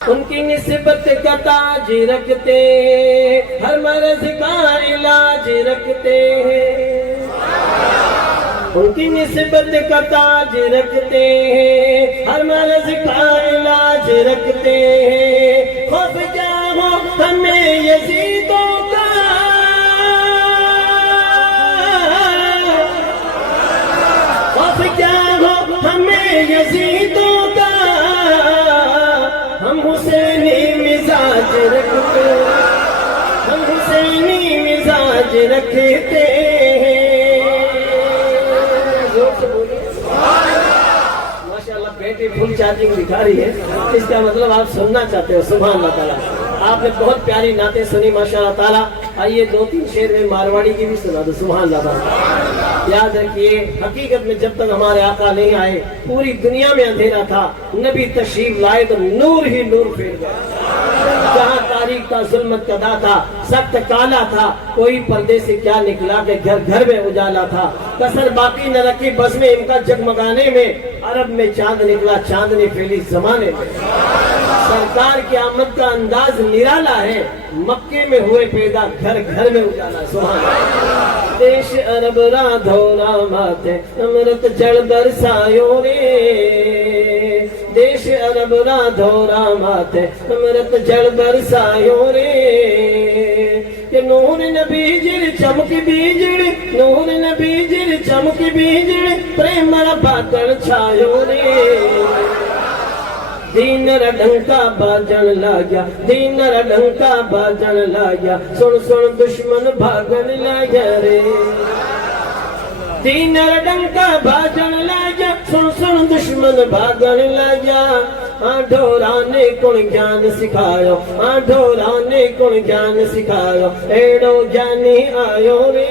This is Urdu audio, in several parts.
ان کی نسبت کا تاج رکھتے ہر مرض کا علاج رکھتے ہیں، ان کی نسبت کا تاج رکھتے ہیں، ہر مرض کا علاج رکھتے ہیں، خوف کیا ہو ہمیں یزیدوں کا، خوف کیا ہو ہمیں یزیدوں کا، ہم حسینی مزاج رکھتے، ہم حسینی مزاج رکھتے ہیں۔ زور سے بولیے ماشاءاللہ، بیٹی فل چارجنگ دکھا رہی ہے، اس کا مطلب آپ سننا چاہتے ہو۔ سبحان اللہ تعالیٰ، آپ نے بہت پیاری نعتیں سنی ماشاءاللہ تعالیٰ۔ آئیے دو تین شعر میں مارواڑی کی بھی سنا دو۔ سبحان اللہ تعالیٰ، یاد رکھیے حقیقت میں جب تک ہمارے آقا نہیں آئے پوری دنیا میں اندھیرا تھا، نبی تشریف لائے تو نور ہی نور پھیل گیا۔ جہاں تاریخ کا ظلمت کا دا تھا، سخت کالا تھا، کوئی پردے سے کیا نکلا کہ گھر گھر میں اجالا تھا، کسر باقی نہ رکھی بس میں ان کا جگمگانے میں، عرب میں چاند نکلا چاندنی پھیلی زمانے میں۔ سرکار کی آمد کا انداز نرالا ہے، مکے میں ہوئے پیدا گھر گھر میں اجالا۔ سبحان اللہ۔ دیش عرب را دھورا ماتے امرت جڑ برسایوں رے، دیش عرب را دھورا ماتے امرت جڑ برسایوں رے، کہ نور نبی جڑ چمک بیجڑ، نور نبی جڑ چمک بیجڑ، پریم را بادل چھایوں رے، دین را ڈنکا باجن لاگیا، دین را ڈنکا باجن لاگیا، سن سن دشمن بھاگن لاگیا رے، دین را ڈنکا باجن لاگیا، سن سن دشمن بھاگن لاگیا، ڈھورانے کون گیان سکھایا، ڈھورانے کون گیان سکھایا، ایڑو جانی آیو رے۔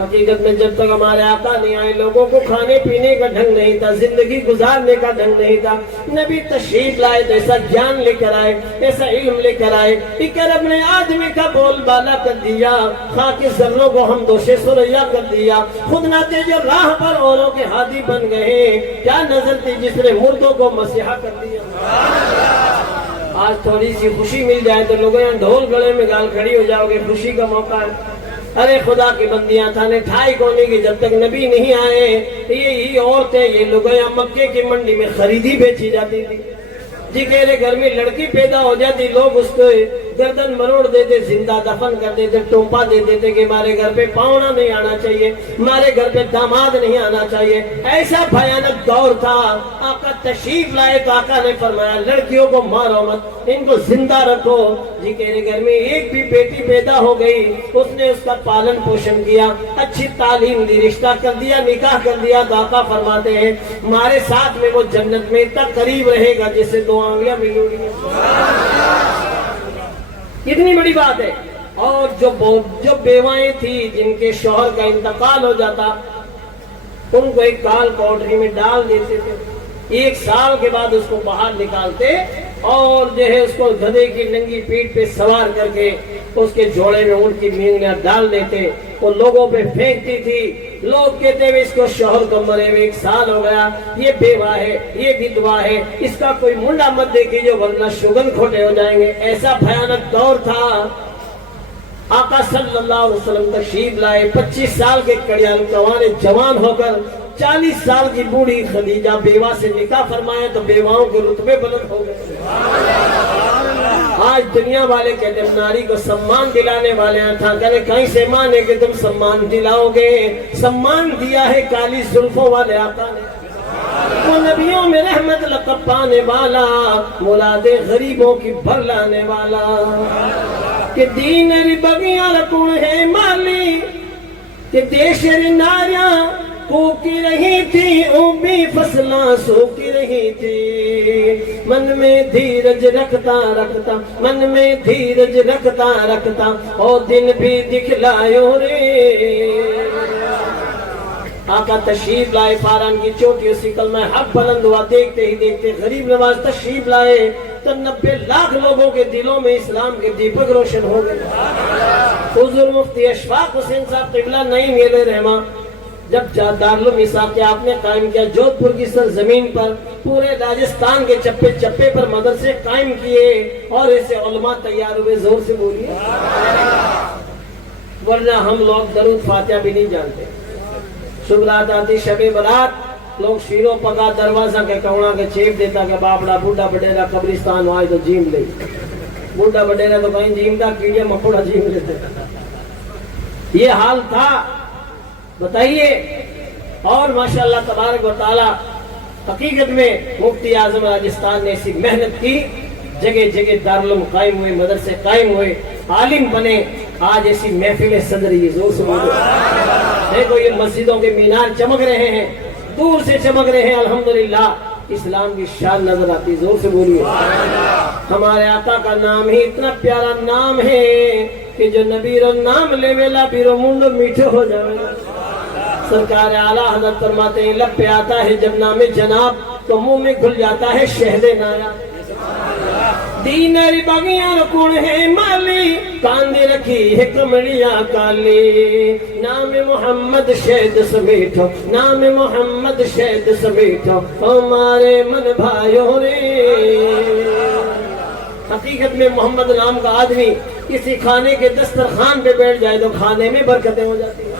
حقیقت میں جب تک ہمارے آقا نہیں آئے لوگوں کو کھانے پینے کا ڈھنگ نہیں تھا، زندگی گزارنے کا ڈھنگ نہیں تھا۔ نبی تشریف لائے تو ایسا جان لے کر آئے، ایسا علم لے کر آئے، اکر اپنے آدمی کا بول بالا کر دیا، خاک ذروں کو ہم دوشے سریا کر دیا، خود نہ تھے جو راہ پر اوروں کے ہادی بن گئے، کیا نظر تھی جس نے مردوں کو مسیحا کر دیا۔ آج تھوڑی سی خوشی مل جائے تو لوگوں یہاں ڈھول گلے میں گال کھڑی ہو جاؤ گے، خوشی کا موقع ہے۔ ارے خدا کی بندیاں تھانے ٹھائی کونے کی، جب تک نبی نہیں آئے یہی عورتیں یہ لوگ یہاں مکے کی منڈی میں خریدی بیچی جاتی تھی۔ جی میرے گھر میں لڑکی پیدا ہو جاتی، لوگ اس کو گردن مروڑ دیتے، زندہ دفن کر دیتے، ٹوپا دے دیتے کہ ہمارے گھر پہ پاؤنا نہیں آنا چاہیے، ہمارے گھر پہ داماد نہیں آنا چاہیے۔ ایسا بھیانک دور تھا۔ آقا تشریف لائے تو آقا نے فرمایا لڑکیوں کو مارو مت، ان کو زندہ رکھو۔ جی میرے گھر میں ایک بھی بیٹی پیدا ہو گئی، اس نے اس کا پالن پوشن کیا، اچھی تعلیم دی، رشتہ کر دیا، نکاح کر دیا، تو آقا فرماتے ہیں ہمارے ساتھ میں وہ جنت میں اتنا قریب رہے گا جیسے دو آنگلیاں ملی ہوئی ہیں۔ کتنی بڑی بات ہے۔ اور جو بیوائیں تھی جن کے شوہر کا انتقال ہو جاتا، ان کو ایک کال کوٹری میں ڈال دیتے تھے، 1 سال کے بعد اس کو باہر نکالتے اور جو ہے اس کو گدھے کی ننگی پیٹھ پہ سوار کر کے اس کے جوڑے میں اونٹ کی مینگیاں ڈال دیتے، وہ لوگوں پہ پھینکتی تھی۔ لوگ کہتے ہیں اس کو شوہر کو مرے ہوئے 1 سال ہو گیا، یہ بیوہ ہے، یہ بدوا ہے، اس کا کوئی منڈا مت دیکھیے ورنہ شگن کھوٹے ہو جائیں گے۔ ایسا بھیانک دور تھا۔ آقا صلی اللہ علیہ وسلم تشریف لائے، 25 سال کے کڑیال جوان جوان ہو کر 40 سال کی بوڑھی خدیجہ بیوہ سے نکاح فرمایا تو بیواؤں کے رتبے بلند ہو گئے۔ آج دنیا والے کہتے ہیں ناری کو سمان دلانے والے ہیں، تھا کہنے کہیں سے مانے کہ تم سمان دلاؤ گے، سمان دیا ہے کالی زلفوں والے آقا نے، وہ نبیوں میں رحمت لقب پانے والا، مراد غریبوں کی بھر لانے والا، کہ دین ری بگیاں رکھوں ہے مالی، کہ دیش ری ناریاں کوکی رہی تھی، اوبی فصلاں سوکی رہی تھی، من میں دھیرج رکھتا رکھتا، من میں دھیرج رکھتا رکھتا، او دن بھی دکھلایو رے۔ آقا تشریف لائے، فاران کی چوٹی اسی کلمہ حق بلند ہوا، دیکھتے ہی دیکھتے غریب نواز تشریف لائے تو 90 لاکھ لوگوں کے دلوں میں اسلام کے دیپک روشن ہو گئے۔ حضور مفتی اشفاق حسین صاحب قبلہ نعیم علیہ رحمہ جب دارالعلوم اسحاقیہ آپ نے قائم کیا، جودھ پور کی سرزمین پر پورے راجستھان کے چپے چپے پر مدرسے قائم کیے اور ایسے علماء تیار ہوئے، زور سے بولیے، ورنہ ہم لوگ درود فاتحہ بھی نہیں جانتے۔ شب رات آتی شب برات، لوگ شیروں پکا دروازہ کے کونا کے چیپ دیتا کہ باپڑا بوڑھا بڑیرا قبرستان آئے تو جیم لے، بوڑھا بڑیرا تو کہیں جیم تھا، کیڑیا مکوڑا جیم لیتے، یہ حال تھا، بتائیے۔ اور ماشاءاللہ تبارک و تعالی حقیقت میں مفتی اعظم راجستھان نے ایسی محنت کی، جگہ جگہ دارالعلوم قائم ہوئے، مدرسے قائم ہوئے، عالم بنے، آج ایسی محفل صدر یہ زور سے بولو، دیکھو یہ مسجدوں کے مینار چمک رہے ہیں، دور سے چمک رہے ہیں، الحمدللہ اسلام کی شان نظر آتی، زور سے بولیے۔ ہمارے آقا کا نام ہی اتنا پیارا نام ہے کہ جو نبی رو نام لے ویلا بیرو منڈو میٹھے ہو جائے۔ سرکار اعلیٰ حضرت فرماتے ہیں لب پہ آتا ہے جب نام جناب تو منہ میں گھل جاتا ہے شہد نایاب۔ دینری باغیاں رکون ہے مالی، کاندی رکھی ہے کمڑیاں کالی، نام محمد شہد سمیٹھو، نام محمد شہد سمیٹھو ہمارے من بھائیوں رے۔ حقیقت میں محمد نام کا آدمی کسی کھانے کے دسترخوان پہ بیٹھ جائے تو کھانے میں برکتیں ہو جاتی ہیں۔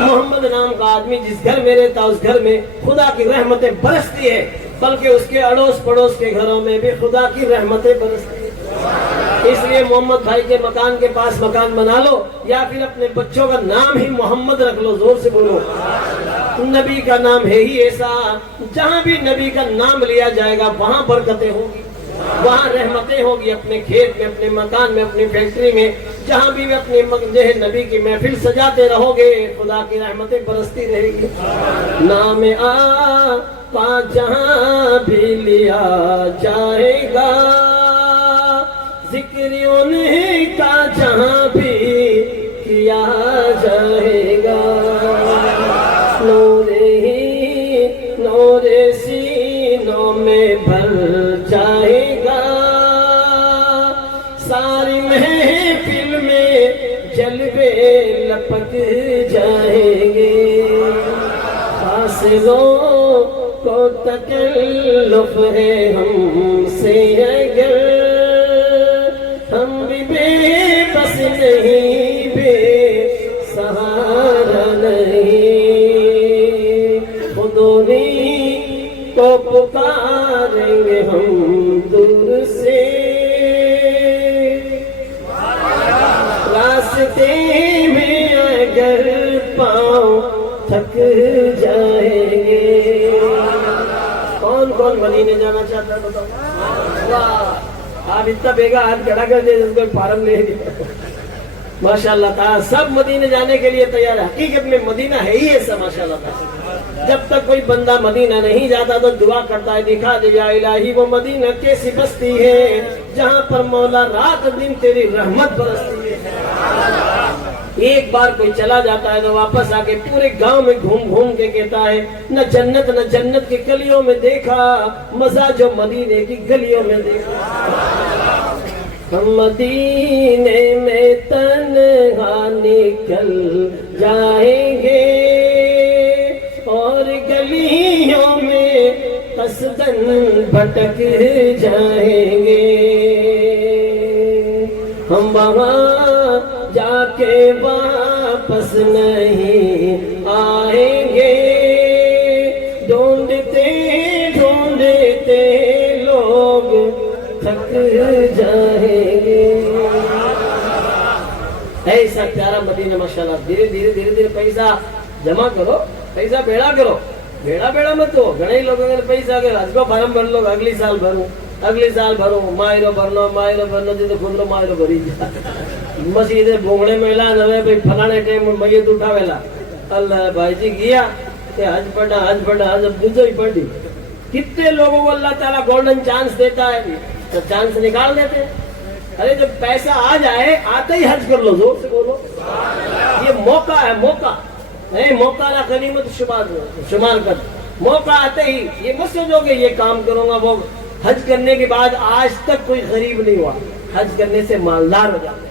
محمد نام کا آدمی جس گھر میں رہتا اس گھر میں خدا کی رحمتیں برستی ہے، بلکہ اس کے اڑوس پڑوس کے گھروں میں بھی خدا کی رحمتیں برستی ہیں۔ اس لیے محمد بھائی کے مکان کے پاس مکان بنا لو، یا پھر اپنے بچوں کا نام ہی محمد رکھ لو، زور سے بولو۔ نبی کا نام ہے ہی ایسا، جہاں بھی نبی کا نام لیا جائے گا وہاں برکتیں ہوں گی، وہاں رحمتیں ہوگی، اپنے کھیت میں، اپنے مکان میں، اپنی فیکٹری میں، جہاں بھی اپنے نبی کی محفل سجاتے رہو گے خدا کی رحمتیں برستی رہے گی۔ نام آقا جہاں بھی لیا جائے گا، ذکر انہیں کا جہاں بھی کیا جائے گا، نور ہی نور سینوں میں بھر جائے گا، ساری محفل میں جلوے لپک جائیں گے، فاصلوں کو تکلف ہے ہم سے اگر، ہم بھی بے بس نہیں، بے سہارا نہیں، خدونی کو پکاریں گے ہم دور سے، راستے میں اگر پاؤں تھک جائیں گے۔ کون کون مدینے جانا چاہتا ہے بتاؤ؟ واہ، آپ اتنا بیگا ہاتھ کھڑا کر دے جس کو فارم لے دیا۔ ماشاءاللہ تعالیٰ سب مدینے جانے کے لیے تیار ہے۔ حقیقت میں مدینہ ہے ہی ایسا ماشاءاللہ تعالیٰ، جب تک کوئی بندہ مدینہ نہیں جاتا تو دعا کرتا ہے، دکھا دے یا الہی وہ مدینہ کیسی بستی ہے جہاں پر مولا رات دن تیری رحمت برستی ہے۔ ایک بار کوئی چلا جاتا ہے تو واپس آ کے پورے گاؤں میں گھوم گھوم کے کہتا ہے نہ جنت کی گلیوں میں دیکھا مزہ جو مدینے کی گلیوں میں دیکھا۔ ہم مدینے میں تنہا نکل جائیں گے اور گلیوں میں قصدن بھٹک جائیں گے، ہم وہاں جا کے واپس نہیں آئیں گے، ڈھونڈتے ڈھونڈتے لوگ تھک جائیں گے۔ ایسا پیارا مدینہ ماشاءاللہ۔ دھیرے دھیرے پیسہ جمع کرو، پیسہ بیڑا کرو، بیڑا مت ہو۔ گھنے لوگوں نے پیسہ کے آج کو فارم بھر لو، اگلی سال بھرو، مائرو بھرنا جی تو خود رو مائرو بھری جا مسجد بھونگڑے میں اعلان ہوئے بھائی فلانے ٹائم میت اٹھا ویلا اللہ بھائی جی گیا کہ حج پڑھا حج اب دوسرا ہی پڑھ دی۔ کتنے لوگوں کو اللہ تعالیٰ گولڈن چانس دیتا ہے، تو چانس نکال دیتے ہیں۔ ارے جب پیسہ آ جائے آتے ہی حج کر لو، زور سے بولو، یہ موقع ہے، موقع نہ غنیمت شمار کر، موقع آتے ہی یہ مت سوچو کہ یہ کام کروں گا وہ۔ حج کرنے کے بعد آج تک کوئی غریب نہیں ہوا، حج کرنے سے مالدار ہو جاتا ہے۔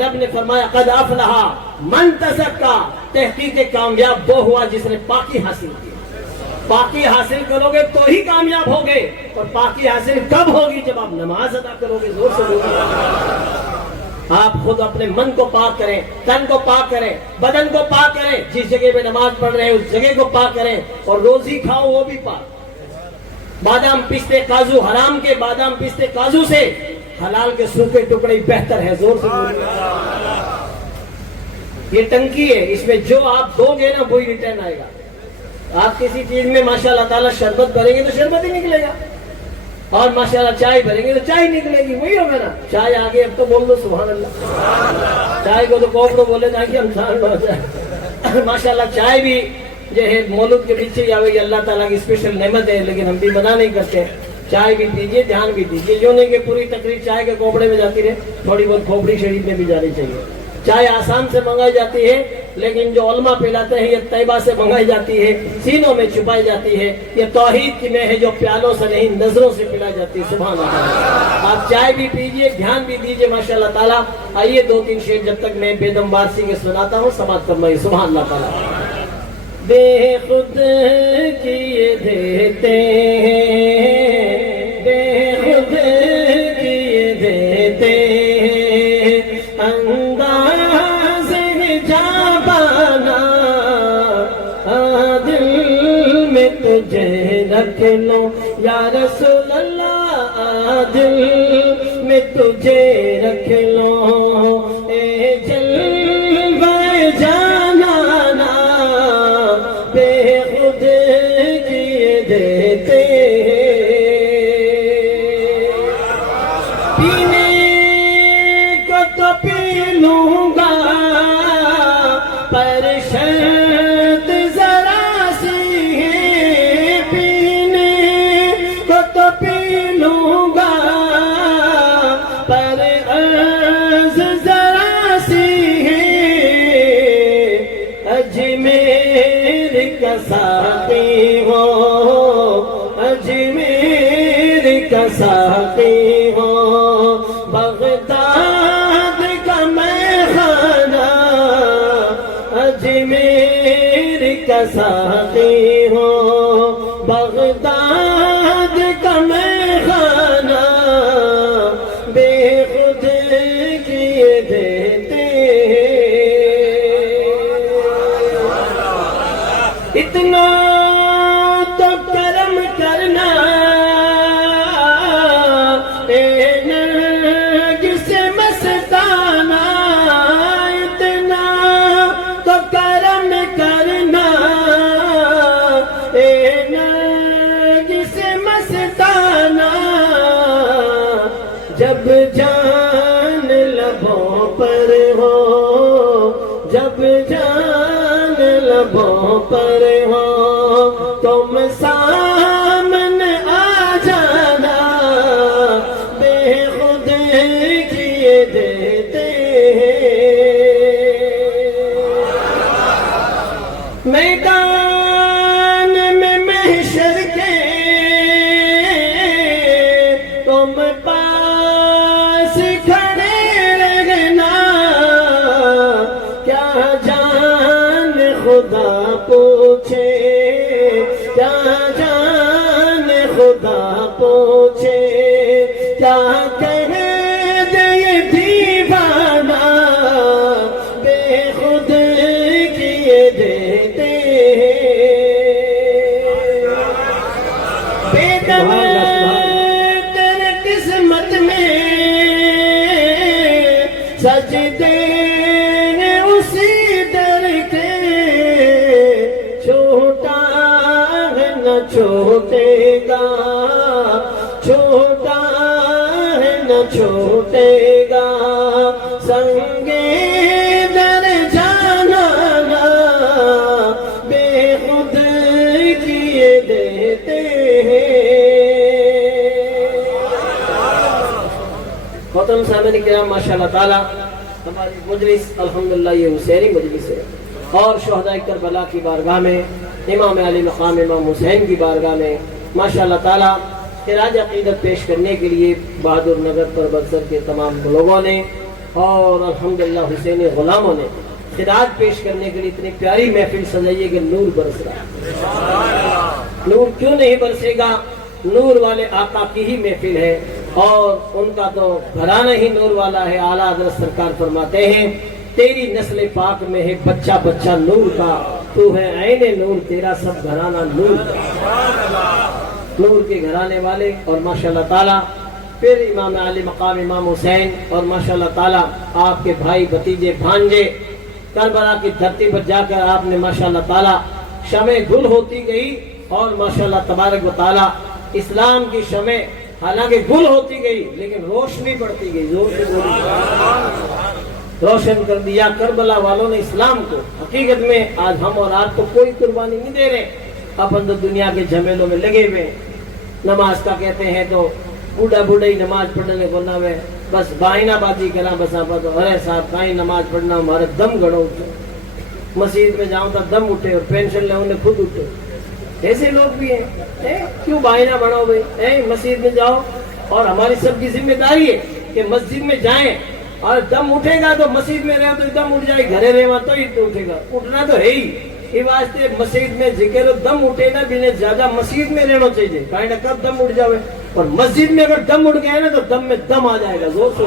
رب نے فرمایا قد افلح من تزکا، تحقیق کامیاب وہ ہوا جس نے پاکی حاصل کی۔ پاکی حاصل کرو گے تو ہی کامیاب ہوگے، اور پاکی حاصل کب ہوگی؟ جب آپ نماز ادا کرو گے۔ زور سے بولو۔ آپ خود اپنے من کو پاک کریں، تن کو پاک کریں، بدن کو پاک کریں، جس جگہ پہ نماز پڑھ رہے ہیں اس جگہ کو پاک کریں، اور روزی کھاؤ وہ بھی پاک۔ بادام پستے کاجو، حرام کے بادام پستے کاجو سے حلال کے سوکھے ٹکڑے بہتر ہے۔ زور سے بولو۔ یہ ٹنکی ہے، اس میں جو آپ دو گے نا وہی ریٹرن آئے گا۔ آپ کسی چیز میں ماشاءاللہ تعالیٰ شربت بھریں گے تو شربت ہی نکلے گا، اور ماشاءاللہ چائے بھریں گے تو چائے نکلے گی، وہی ہوگا نا۔ چائے آگے اب تو بول دو سبحان اللہ۔ چائے کو تو کوپڑو بولے تاکہ ہم سان ہو جائے۔ ماشاءاللہ چائے بھی جو ہے مولود کے پیچھے ہی آئے گی، اللہ تعالیٰ کی اسپیشل نعمت ہے، لیکن ہم بھی منع نہیں کرتے۔ چائے بھی پیجیے، دھیان بھی دیجیے، یوں نہیں کہ پوری تقریر چائے کے کوپڑے میں جاتی رہے، تھوڑی بہت کھوپڑی شریف میں بھی جانی چاہیے۔ چائے آسام سے منگائی جاتی ہے، لیکن جو علماء پلاتے ہیں یہ طیبہ سے منگائی جاتی ہے، سینوں میں چھپائی جاتی ہے۔ یہ توحید کی میں ہے جو پیالوں سے نہیں نظروں سے پلائی جاتی ہے۔ سبحان اللہ۔ آپ چائے بھی پیجئے، دھیان بھی دیجئے ماشاءاللہ تعالیٰ۔ آئیے دو تین شعر جب تک میں بیدم وارسی کے سناتا ہوں، سماعت فرمائیے۔ سبحان اللہ تعالیٰ۔ بے خود کیے دیتے ہیں، بے خود کیے دیتے ہیں، انداز جابانا دل میں تجھے رکھ لو یا رسول اللہ، دل میں تجھے رکھ لو، اے جلوہ جانانا بے خود کیے دیتے ہیں۔ پینے کو تو پی لوں گا پر شرط ذرا سی ہے، پینے کو تو پی لوں گا پر عرض ذرا سی ہے، اجمیر کا ساقی ہو، اجمیر کا ساقی ہو، بغداد کا میخانہ، اجمیر کا ساقی ہو، بغداد کا میخانہ بے خود کیے دیتے ہیں۔ اتنا تو کرم کرنا اے نرگس مستانہ، اتنا تو کرم کرنا اے نرگس مستانہ، جب جان لبوں پر ہو، جب جان لبوں پر ہو، تم سامنے آ جانا بے خود کیے دیتے ہیں۔ میدان میں محشر کے تم پاس کھڑے رہنا، کیا جان خدا پوچھے، کیا جان خدا پوچھے، کیا کہے دے یہ دیوانہ بے خود کیے دیتے ہیں۔ بیدم تیرے قسمت میں سجدے اسی در کے، چھوٹا ہے نہ چھوٹے گا، چھوٹا ہے نہ چھوٹے گا، سنگے در جانا بے خود کیے دیتے ہیں۔ محترم سامعین کرام، ماشاءاللہ تعالیٰ ہماری مجلس الحمدللہ یہ حسینی مجلس ہے، اور شہداء کربلا کی بارگاہ میں، امام علی مقام امام حسین کی بارگاہ میں ماشاءاللہ تعالیٰ خراج عقیدت پیش کرنے کے لیے بہادر نگر پر بسر کے تمام لوگوں نے اور الحمدللہ حسینی غلاموں نے خراج پیش کرنے کے لیے اتنی پیاری محفل سجائی ہے کہ نور برس رہا ہے۔ نور کیوں نہیں برسے گا؟ نور والے آقا کی ہی محفل ہے اور ان کا تو گھرانہ ہی نور والا ہے۔ اعلیٰ حضرت سرکار فرماتے ہیں تیری نسل پاک میں ہے بچہ بچہ نور کا، تو ہے عین نور تیرا سب گھرانہ نور کا۔ نور کے گھرانے والے اور ماشاءاللہ تعالی پھر امام علی مقام امام حسین اور ماشاءاللہ تعالی آپ کے بھائی بھتیجے بھانجے کربلا کی دھرتی پر جا کر آپ نے ماشاءاللہ تعالی شمع گل ہوتی گئی اور ماشاءاللہ تبارک و تعالی اسلام کی شمع حالانکہ گل ہوتی گئی لیکن روشنی بڑھتی گئی، زور سے روشن کر دیا کربلا والوں نے اسلام کو۔ حقیقت میں آج ہم اور آپ کو کوئی قربانی نہیں دے رہے، اپن تو دنیا کے جھمیلوں میں لگے ہوئے۔ نماز کا کہتے ہیں تو بوڑھا بوڑھا ہی نماز پڑھنے کو نہ ہے، بس بائنا بازی کرا، بس آپ ارے صاحب کہیں نماز پڑھنا ہمارا دم گڑو اٹھے، مسجد میں جاؤں تو دم اٹھے اور پینشن لے انہیں خود اٹھے۔ ایسے لوگ بھی ہیں، کیوں بائنا بڑھاؤ بھائی؟ مسجد میں جاؤ اور ہماری سب کی ذمہ داری ہے کہ مسجد میں جائیں اور دم اٹھے گا تو مسجد میں رہے تو دم اٹھ جائے، گھرے رہے تو ہی اٹھے گا، اٹھنا تو ہے ہی۔ یہ واسطے مسجد میں ذکر دم اٹھے نا بھی زیادہ مسجد میں رہنا چاہیے، کہیں نہ کب دم اٹھ جاوے، اور مسجد میں اگر دم اٹھ گیا نا تو دم میں دم آ جائے گا، زور سے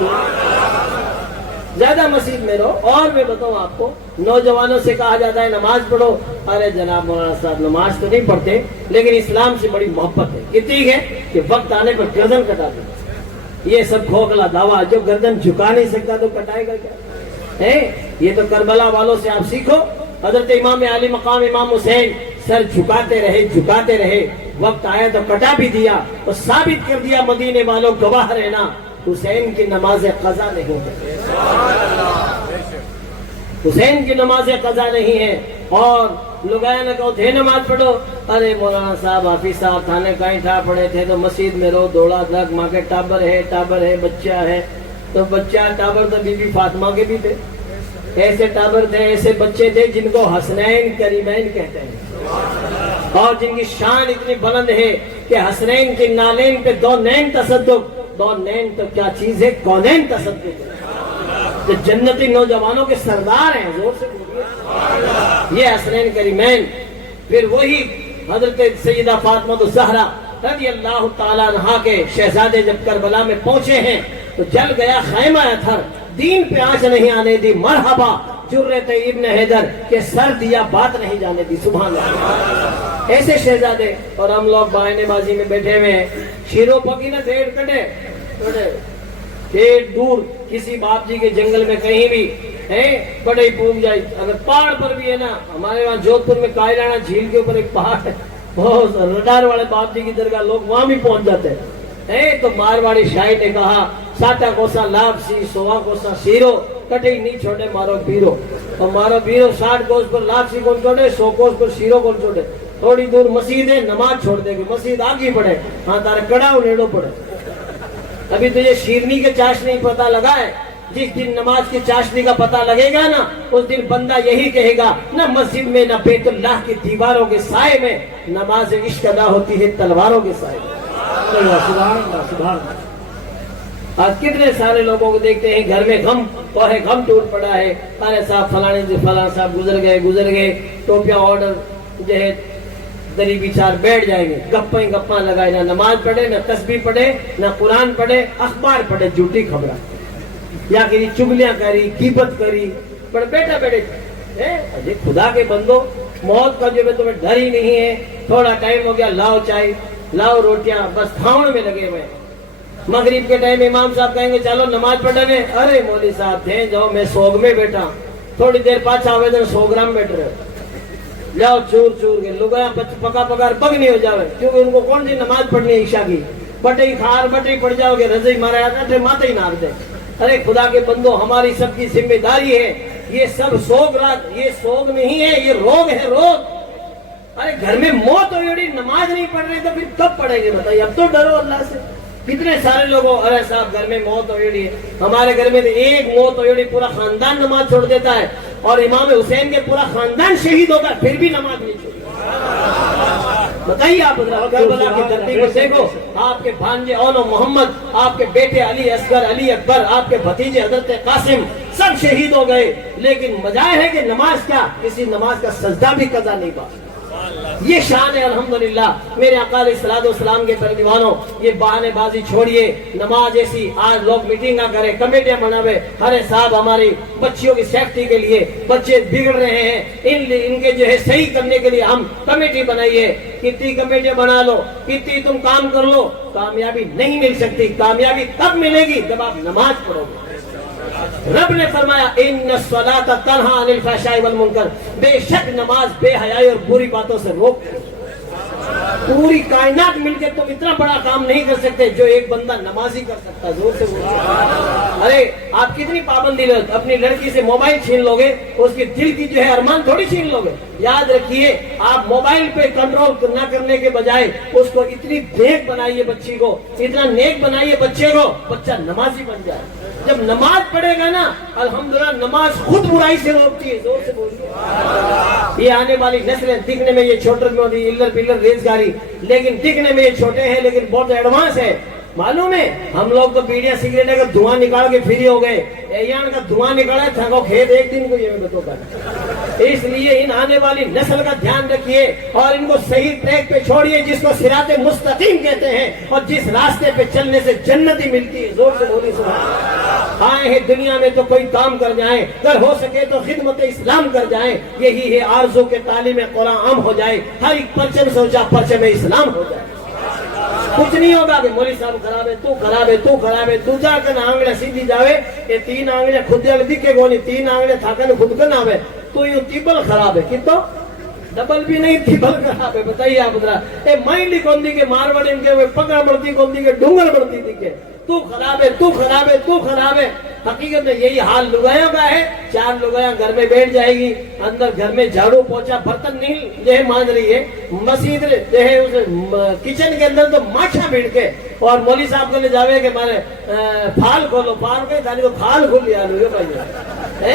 زیادہ مسجد میں رہو۔ اور میں بتاؤں آپ کو نوجوانوں سے کہا جاتا ہے نماز پڑھو، ارے جناب مولانا صاحب نماز تو نہیں پڑھتے لیکن اسلام سے بڑی محبت ہے، کتنی ہے کہ وقت آنے پر گردن کٹا دیں۔ یہ سب کھوکھلا دعویٰ، جو گردن جھکا نہیں سکتا تو کٹائے گا کیا؟ یہ تو کربلا والوں سے آپ سیکھو۔ حضرت امام علی مقام امام حسین سر جھکاتے رہے، وقت آیا تو کٹا بھی دیا اور ثابت کر دیا مدینے والوں گواہ رہنا حسین کی نماز قضا نہیں ہے، حسین کی نماز قضا نہیں ہے۔ اور لگایا نہ کہو تھے نماز پڑھو، ارے مولانا صاحب حافظ صاحب تھانے کہیں ٹھا پڑے تھے تو مسجد میں رو دوڑا دھک، ماں کے ٹابر ہے بچہ ہے، تو بچہ ٹابر تو بی بی فاطمہ کے بھی تھے، ایسے ٹابر تھے، ایسے بچے تھے جن کو حسنین کریمین کہتے ہیں اور جن کی شان اتنی بلند ہے کہ حسنین کے نالین پہ دو نین تصدق، دو نین تو کیا چیز ہے، کونین تصدق، جو جنتی نوجوانوں کے سردار ہیں، زور سے یہ حسنین کریمین۔ پھر وہی حضرت سیدہ فاطمہ الزہرا رضی اللہ تعالیٰ عنہا کے شہزادے جب کربلا میں پہنچے ہیں تو جل گیا خیمہ اتھر، دین پہ آنچ نہیں آنے دی، مرحبا جرت ابن حیدر کہ سر دیا بات نہیں جانے دی، سبحان اللہ۔ ایسے شہزادے، اور ہم لوگ بائنے بازی میں بیٹھے ہوئے ہیں، شیروں پکی نہ ڈھیر کٹے ڈھیر دور کسی باپ جی کے جنگل میں کہیں بھی بڑے ہی پونگ جائے، اگر پہاڑ پر بھی ہے نا، ہمارے وہاں جودھپور میں کائلانا جھیل کے اوپر ایک پہاڑ ہے، بہت رڈار والے باپ جی کی درگاہ لوگ وہاں بھی پہنچ جاتے ہیں۔ تو مارواڑی شاعر نے کہا ساٹا کوسا لاب سی سوا کوسا سیرو کٹے نہیں چھوڑے مارو بیرو، اور مارو بیرو 60 کوس پر لاب سی کون چھوڑے، 100 کوس پر سیرو کون چھوڑے۔ تھوڑی دور مسجد ہے، نماز چھوڑ دے گی، مسجد آگے پڑے، ہاں تارے کڑاؤ نیڑو پڑے۔ ابھی تجھے شیرنی کے چاشنی پتہ لگا ہے، جس دن نماز کی چاشنی کا پتہ لگے گا نا اس دن بندہ یہی کہے گا نہ مسجد میں نہ بیت اللہ کی دیواروں کے سائے میں نماز عشق ادا ہوتی ہے تلواروں کے سائے میں۔ سبحان اللہ سبحان اللہ۔ آج کتنے سارے لوگوں کو دیکھتے ہیں گھر میں غم ٹوٹ پڑا ہے، ارے صاحب فلانے سے فلاں صاحب گزر گئے، ٹوپیاں آرڈر جو ہے دری بیچار بیٹھ جائیں گے، گپاں لگائے، نہ نماز پڑھے نہ تسبیح پڑھے نہ قرآن پڑھے، اخبار پڑھے، جھوٹی خبریں یا کری چگلیاں کری، غیبت کری، پر بیٹھا بیٹھے خدا کے بندو، موت کا جو ہے تمہیں ڈر ہی نہیں ہے۔ تھوڑا ٹائم ہو گیا، لاؤ چائے لاؤ روٹیاں، بس کھاؤن میں لگے ہوئے۔ مغرب کے ٹائم امام صاحب کہیں گے چلو نماز پڑھنے، ارے مولوی صاحب تھے جاؤ میں سوگ میں بیٹھا، تھوڑی دیر پاچھا ہوئے تو سوگرام بیٹھ رہے، جاؤ چور کے لوگاں پکا پکار پگ نہیں ہو جاوے، کیونکہ ان کو کون سی نماز پڑھنی ہے عشاء کی، بٹے کھار بٹے پڑ جاؤ گے، رضی مارے آٹھے ماتے ہی نار دے۔ ارے خدا کے بندو، ہماری سب کی ذمہ داری ہے، یہ سب سوگ رات، یہ سوگ نہیں ہے، یہ روگ ہے، روگ۔ ارے گھر میں موت ہوئی نماز نہیں پڑھ رہے تو پھر کب پڑھیں گے بتائیے؟ اب تو ڈرو اللہ سے۔ کتنے سارے لوگوں، ارے صاحب گھر میں موت ہوئی ہے، ہمارے گھر میں ایک موت ہوئی پورا خاندان نماز چھوڑ دیتا ہے، اور امام حسین کے پورا خاندان شہید ہوگا پھر بھی نماز نہیں چھوڑتا۔ بتائیے آپ کربلا کی دھرتی کو دیکھو، آپ کے بھانجے اون و محمد، آپ کے بیٹے علی اصغر، علی اکبر، آپ کے بھتیجے حضرت قاسم سب شہید ہو گئے، لیکن مجائے ہے کہ نماز کیا، کسی نماز کا سجدہ بھی قضا نہیں پا۔ یہ شان ہے الحمدللہ میرے آقا علیہ الصلوۃ والسلام کے پردیوانوں۔ یہ بہانے بازی چھوڑیے، نماز ایسی آج لوگ میٹنگاں کریں، کمیٹیاں بناوے، ارے صاحب ہماری بچیوں کی سیفٹی کے لیے بچے بگڑ رہے ہیں، ان کے جو ہے صحیح کرنے کے لیے ہم کمیٹی بنائیے، کتنی کمیٹیاں بنا لو، کتنی تم کام کر لو، کامیابی نہیں مل سکتی۔ کامیابی تب ملے گی جب آپ نماز پڑھو گے۔ رب نے فرمایا ان الصلاۃ تنہی عن الفحشاء والمنکر، بے شک نماز بے حیائی اور بری باتوں سے روکتی ہے۔ پوری کائنات مل کے تم اتنا بڑا کام نہیں کر سکتے جو ایک بندہ نمازی کر سکتا ہے۔ زور سے بولو۔ ارے آپ کتنی پابندی لو، اپنی لڑکی سے موبائل چھین لو گے، اس کے دل کی جو ہے ارمان تھوڑی چھین لو گے۔ یاد رکھیے آپ موبائل پہ کنٹرول نہ کرنے کے بجائے اس کو اتنی نیک بنائیے، بچی کو اتنا نیک بنائیے بچے کو، بچہ نمازی بن جائے۔ جب نماز پڑھے گا نا الحمدللہ نماز خود برائی سے روکتی ہے۔ زور سے بولیے۔ یہ آنے والی نسلیں دکھنے میں یہ چھوٹر میں ہوتی الر پلر ریزگاری، لیکن دکھنے میں یہ چھوٹے ہیں لیکن بہت ایڈوانس ہے۔ معلوم ہے ہم لوگ تو بیڑیاں سگریٹ کا دھواں نکال کے فری ہو گئے، ایان کا دھواں نکالا تھا کھیت ایک دن کو یہ بتو کر۔ اس لیے ان آنے والی نسل کا دھیان رکھیے اور ان کو صحیح ٹریک پہ چھوڑیے جس کو صراط مستقیم کہتے ہیں اور جس راستے پہ چلنے سے جنت ہی ملتی ہے۔ زور سے بولی سبحان۔ آئے ہیں دنیا میں تو کوئی کام کر جائیں، اگر ہو سکے تو خدمت اسلام کر جائیں، یہی ہے آرزو کے تعلیم قرآن عام ہو جائے، ہر ایک پرچم سوچا پرچم اسلام ہو جائے۔ کچھ نہیں ہوگا کہ مولی صاحب خراب ہے، تو خراب ہے، تو خراب ہے، تو جا کر آنگلے سیدھی جاوے، یہ تین آنگلے خود دکھے گونی، تین آنگلے تھاکن خود کر ناوے، تو یہ تیبل خراب ہے، کتو ڈبل بھی نہیں تیبل خراب ہے۔ بتائیے آپ ادھرا اے مائنڈی کوندی کے مارواڑی ان کے پکڑ بڑھتی کوندی کے ڈونگر بڑھتی تھی کہ تو خراب ہے، تو خراب ہے، تو خراب ہے۔ حقیقت میں یہی حال لگایوں کا ہے۔ چار لگایاں گھر میں بیٹھ جائے گی، اندر گھر میں جھاڑو پوچھا برتن نہیں جو ہے مان رہی ہے، مسجد جو ہے اس کچن کے اندر تو ماچھا بیٹھ کے اور مولوی صاحب کو لے جاوے کہ مارے پھال کھولو، پھال کے دانی تو پھال کھول لیا لو بھائی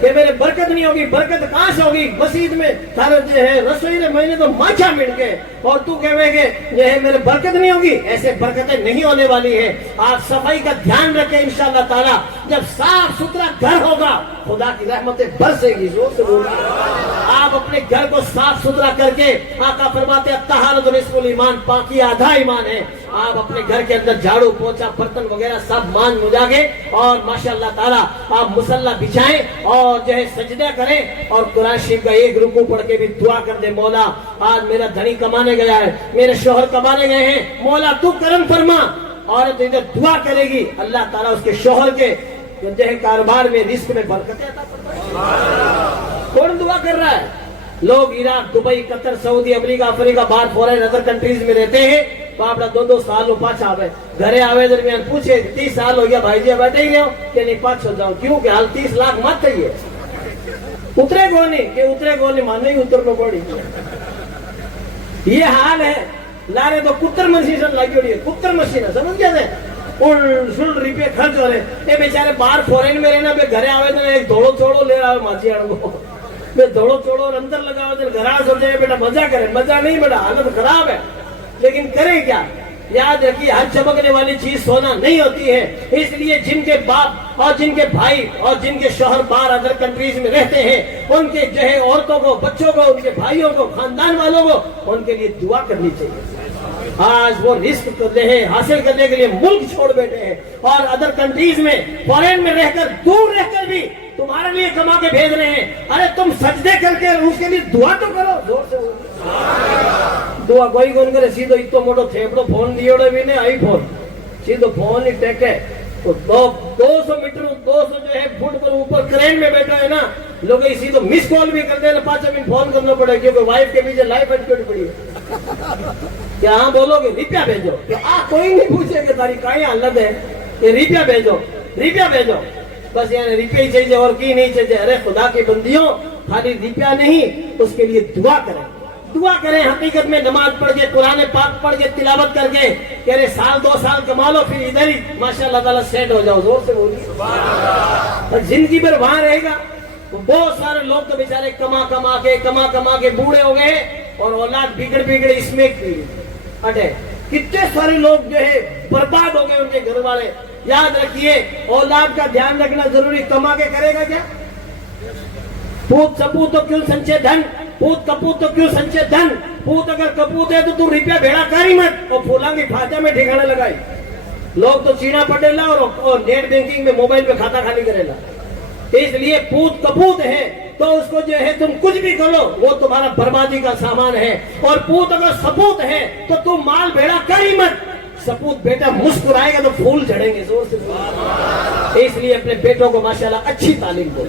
کہ میرے برکت نہیں ہوگی، برکت کہاں سے ہوگی؟ مسجد میں سارا جو ہے رسوئی میں میں نے تو ماچھا مل کے اور تو کہے کہ جو ہے میرے برکت نہیں ہوگی، ایسے برکتیں نہیں ہونے والی ہے۔ آپ صفائی کا دھیان رکھیں انشاءاللہ تعالی، جب صاف ستھرا گھر ہوگا خدا کی رحمتیں برسے گی۔ زور سے بولیں۔ آپ اپنے گھر کو صاف ستھرا کر کے، آقا فرماتے ہیں طہارت نصف الایمان، پاکی آدھا ایمان ہے۔ آپ اپنے گھر کے اندر جھاڑو پوچھا برتن وغیرہ سب مان مجا کے اور ماشاءاللہ تعالی آپ مصلی بچھائیں اور جو ہے سجدہ کریں اور قرآن شریف کا ایک رکوع پڑھ کے بھی دعا کر دیں، مولا آج میرا دھنی کمانے گیا ہے، میرے شوہر کمانے گئے ہیں، مولا تو کرم فرما۔ عورت ادھر دعا کرے گی، اللہ تعالیٰ اس کے شوہر کے جو ہے کاروبار میں رزق میں برکتیں عطا فرمائے گا۔ کون دعا کر رہا ہے؟ لوگ عراق، دبئی، قطر، سعودی، امریکہ، افریقہ، باہر فورن ادر کنٹریز میں رہتے ہیں، باپڑا 2 سال پاچ آوے گھرے آوے درمیان پوچھے 30 سال ہو گیا بھائی جی بیٹھے ہی ہو کہ نہیں پاچ ہو جاؤں، کیوں کہ حال 30 لاکھ مت چاہیے اترے کو نہیں کہ اترے کو نہیں ماننے ہی اتر کو پڑی۔ یہ حال ہے لارے تو کتر مشین لگی ہوئی ہے، کتر مشین ہے سمجھ گیا روپے خرچ ہو رہے یہ بیچارے باہر فورین میں رہنا گھر آوے تو ایک دھوڑو چوڑو لے رہا ہے ماچی کو دھوڑو چوڑو اور اندر لگا ہوئے گھر ہو جائے بیٹا مزہ کرے، مزہ نہیں بیٹا حالت خراب ہے، لیکن کریں کیا؟ یاد رکھیے ہر چمکنے والی چیز سونا نہیں ہوتی ہے، اس لیے جن کے باپ اور جن کے بھائی اور جن کے شوہر باہر ادر کنٹریز میں رہتے ہیں ان کے جو ہے عورتوں کو، بچوں کو، ان کے بھائیوں کو، خاندان والوں کو ان کے لیے دعا کرنی چاہیے۔ آج وہ رزق کرتے ہیں حاصل کرنے کے لیے ملک چھوڑ بیٹھے ہیں اور ادر کنٹریز میں فورین میں رہ کر دور رہ کر بھی تمہارے لیے کما کے بھیج رہے ہیں۔ ارے تم سجدے کر کے اس کے لیے دعا تو کرو، زور سے دعا کوئی کون کرے، سیدھو اتو موٹو تھیپڑو فون دیوڑے بھی نہیں آئی فون سیدھو فون ہی ٹیکے تو 200 میٹر 200 جو ہے فٹ پر اوپر کرین میں بیٹھا ہے نا، لوگ اسی تو مس کال بھی کرتے ہیں 5 منٹ فون کرنا پڑے کیونکہ وائف کے پیچھے لائف ایڈکیٹ پڑی ہے۔ کیا ہاں بولو گے روپیہ بھیجو، کوئی نہیں پوچھے کہ تاری کہیں حالت ہے کہ روپیہ بھیجو، روپیہ بھیجو، بس یعنی روپیہ ہی چاہیے اور کی نہیں چاہیے۔ ارے خدا کی بندیوں خالی روپیہ نہیں، اس کے لیے دعا کریں، دعا کریں حقیقت میں نماز پڑھ کے قرآن پاک پڑھ کے تلاوت کر کے کہ ارے سال 2 سال کما لو پھر ادھر ہی ماشاءاللہ تعالیٰ سیٹ ہو جاؤ، زور سے بولیے۔ زندگی بھر وہاں رہے گا۔ بہت سارے لوگ تو بیچارے کما کما کے بوڑھے ہو گئے اور اولاد بگڑ بگڑ اس میں اٹے. کتنے سارے لوگ جو ہے برباد ہو گئے ان کے گھر والے. یاد رکھیے اولاد کا دھیان رکھنا ضروری. کما کے کرے گا کیا؟ پوت سپوت تو کیوں سنچے دھن, پوت کپوت تو کیوں سنچے دھن. پوت اگر کپوت ہے تو روپیہ بھیڑا کری مت اور پھولا کی کھاتے میں ٹھکانے لگائی. لوگ تو چینا پڑے لا اور نیٹ بینکنگ میں موبائل پہ کھاتا خالی کرے لا. اس لیے پوت کپوت ہے تو اس کو جو ہے تم کچھ بھی کرو وہ تمہارا بربادی کا سامان ہے. اور پوت اگر سپوت ہے تو تم مال بھیڑا کری مت. سپوت بیٹا مسکرائے گا تو پھول جھڑیں گے زور سے. اس لیے اپنے بیٹوں کو ماشاءاللہ اچھی تعلیم دو,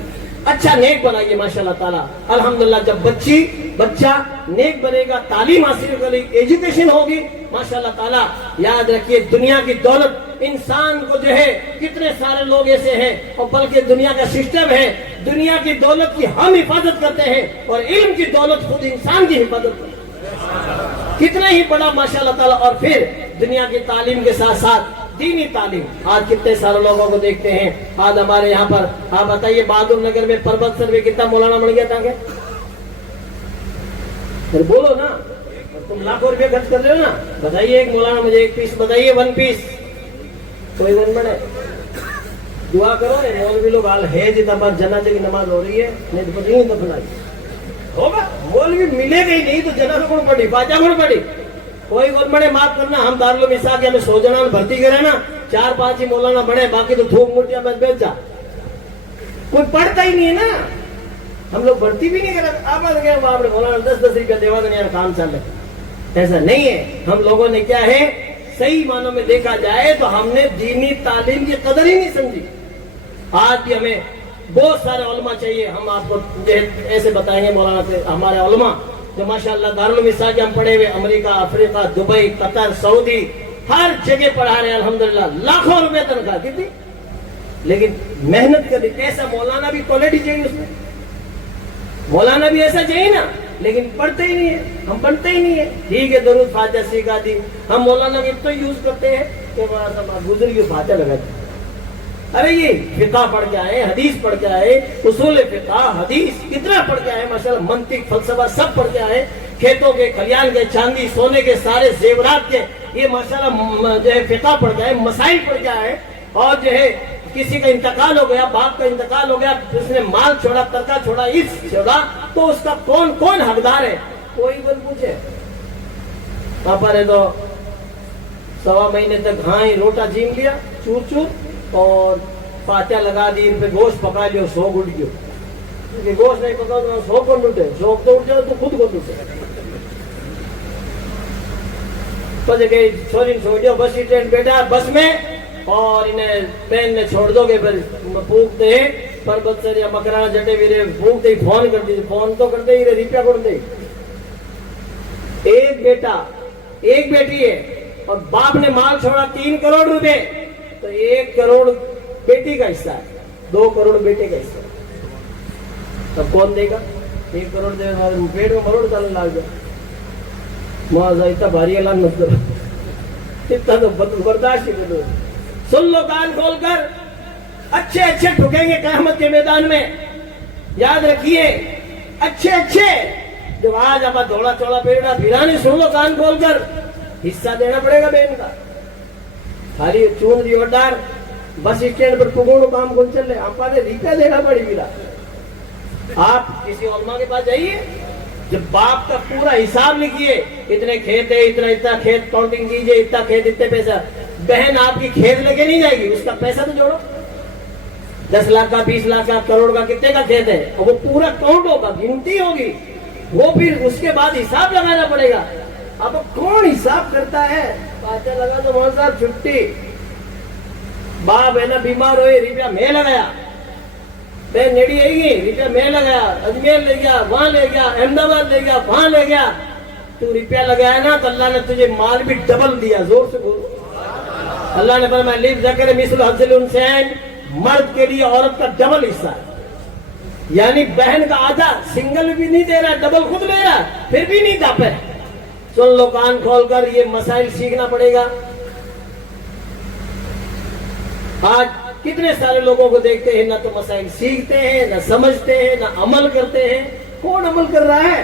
اچھا نیک بنائیے ماشاءاللہ تعالیٰ. الحمدللہ جب بچہ نیک بنے گا, تعلیم حاصل کرے گی, ایجوکیشن ہوگی ماشاءاللہ تعالیٰ. یاد رکھیے دنیا کی دولت انسان کو جو ہے کتنے سارے لوگ ایسے ہیں اور بلکہ دنیا کا سسٹم ہے دنیا کی دولت کی ہم حفاظت کرتے ہیں اور علم کی دولت خود انسان کی حفاظت کرتے ہیں. کتنا ہی بڑا ماشاءاللہ تعالیٰ. اور پھر دنیا کی تعلیم کے ساتھ ساتھ دینی تعلیم. آج کتنے سارے لوگوں کو دیکھتے ہیں آج ہمارے یہاں پر. آپ بتائیے بہادر نگر میں پربت سر میں کتنا مولانا بن گیا تھا کہ پھر بولو نا, تم لاکھوں روپے خرچ کر رہے ہو نا. بتائیے ایک مولانا مجھے ایک پیس بتائیے, 1 پیس. کوئی ون بڑے دعا کرو. مولوی لوگ حال ہے جتنا بار جنازے کی نماز ہو رہی ہے نہیں تو پتہ نہیں دفنائی ہوگا. مولوی ملے گا ہی نہیں تو جنازہ کون پڑی, فاتحہ کون پڑی. کوئی ون بڑے معاف کرنا, ہم دارالعلوم اسحاق ہمیں سوجنا بھرتی کرے نا 4-5 ہی مولانا بڑے, باقی تو تھوک مٹیاں میں بیچ جا. کوئی پڑھتا ہی نہیں ہے نا, ہم لوگ بھرتی بھی نہیں کرتے. آپ گئے وہاں پہ مولانا 10-10 روپیہ دیوا دنیا کام چل رہے. ایسا نہیں ہے. ہم لوگوں نے کیا ہے صحیح معنوں میں دیکھا جائے تو ہم نے دینی تعلیم کی قدر ہی نہیں سمجھی. آج بھی ہمیں بہت سارے علماء چاہیے. ہم آپ کو ایسے بتائیں گے مولانا سے ہمارے علماء جو ماشاءاللہ دارالعلوم اسحاق ہم پڑھے ہوئے امریکہ, افریقہ, دبئی, قطر, سعودی, ہر جگہ پڑھا رہے ہیں الحمدللہ. لاکھوں روپے تنخواہ کتنی, لیکن محنت کرنی. ایسا مولانا بھی کوالٹی چاہیے اس میں, مولانا بھی ایسا چاہیے نا, لیکن پڑھتے ہی نہیں ہے. ہم پڑھتے ہی نہیں ہے. ٹھیک ہے درود فاتحہ سکھا دی, ہم مولانا بھی تو یوز کرتے ہیں کہ بزرگ فاتحہ لگاتے. ارے یہ فقہ پڑھ کے آئے, حدیث پڑھ کے آئے, اصول فقہ حدیث کتنا پڑھ کے آئے ماشاءاللہ, منطق فلسفہ سب پڑھ کے آئے. کھیتوں کے کھلیان کے چاندی سونے کے سارے زیورات کے یہ ماشاءاللہ جو ہے فقہ پڑھ کے آئے, مسائل پڑھ کے آئے. اور جو ہے کسی کا انتقال ہو گیا, باپ کا انتقال ہو گیا, اس نے مال چھوڑا, ترکہ چھوڑا, اس چھوڑا, تو اس کا کون حقدار ہے. کوئی بن پوچھے. پاپا نے تو 1.25 مہینے تک ہاں ہی روٹا جیم لیا چور چور اور فاتحہ لگا دی, ان پہ گوشت پکا لیا, سوگ اٹھ گیا. گوشت نہیں پکا تو سوگ کون اٹھے, سوگ تو اٹھ جائے تو خود کون اٹھے. تو جگہ چھوڑی چھوڑ دیا, بس اسٹینڈ بیٹھا بس میں, اور انہیں پین میں چھوڑ دو گے پھر پھونکتے ہیں پربت سر یا مکرانا جٹے ویرے پھونکتے ہی فون کر دیجیے. فون تو کرتے ہی روپیہ کرتے. ایک بیٹا ایک بیٹی ہے اور باپ نے مال چھوڑا 3 کروڑ روپے, تو 1 کروڑ بیٹی کا حصہ ہے, 2 کروڑ بیٹے کا حصہ ہے. تب کون دے گا؟ 1 کروڑ دے گا, پیٹ میں کروڑ ڈالنے لگ جائے. معاذ اتنا بھاری اعلان مت کرو, اتنا تو برداشت ہی کرو. سن لو کان کھول کر, اچھے اچھے ٹھکیں گے قیامت کے میدان میں. یاد رکھیے اچھے جو آج آپ دھوڑا چوڑا پیڑا پھرانے, سن لو کان کھول کر, حصہ دینا پڑے گا بہن کا. خالی چون دی وڈار بس اسٹینڈ پر پگوڑو کام کون چل رہے, آپ نے روپیہ دینا پڑی گا. آپ کسی علماء کے پاس جائیے, جب باپ کا پورا حساب لکھیے, اتنے کھیت ہے, اتنا کھیت کاؤنٹنگ کیجئے, اتنا کھیت اتنے پیسہ. بہن آپ کی کھیت لے کے نہیں جائے گی, اس کا پیسہ تو جوڑو. 10 لاکھ کا, 20 لاکھ کا, کروڑ کا کتنے کا کھیت ہے, اور وہ پورا کاؤنٹ ہوگا, گنتی ہوگی, وہ پھر اس کے بعد حساب لگانا پڑے گا. اب کون حساب کرتا ہے؟ فاتحہ لگا تو مولانا صاحب چھٹی. باپ ہے نا بیمار ہوئے, روپیہ میں لگایا. بہن نیڑی آئی گی, روپیہ میں لگایا, اجمیر لے گیا, وہاں لے گیا, احمد آباد لے گیا, وہاں لے گیا. تو روپیہ لگایا نا تو اللہ نے تجھے مال بھی ڈبل دیا. زور سے بولو. اللہ نے فرمایا لیب ذکر مثل حظ الانثیین, مرد کے لیے عورت کا ڈبل حصہ ہے. یعنی بہن کا آدھا, سنگل بھی نہیں دے رہا, ڈبل خود لے رہا, پھر بھی نہیں داپے. سن لو کان کھول کر, یہ مسائل سیکھنا پڑے گا. آج کتنے سارے لوگوں کو دیکھتے ہیں, نہ تو مسائل سیکھتے ہیں, نہ سمجھتے ہیں, نہ عمل کرتے ہیں. کون عمل کر رہا ہے؟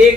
1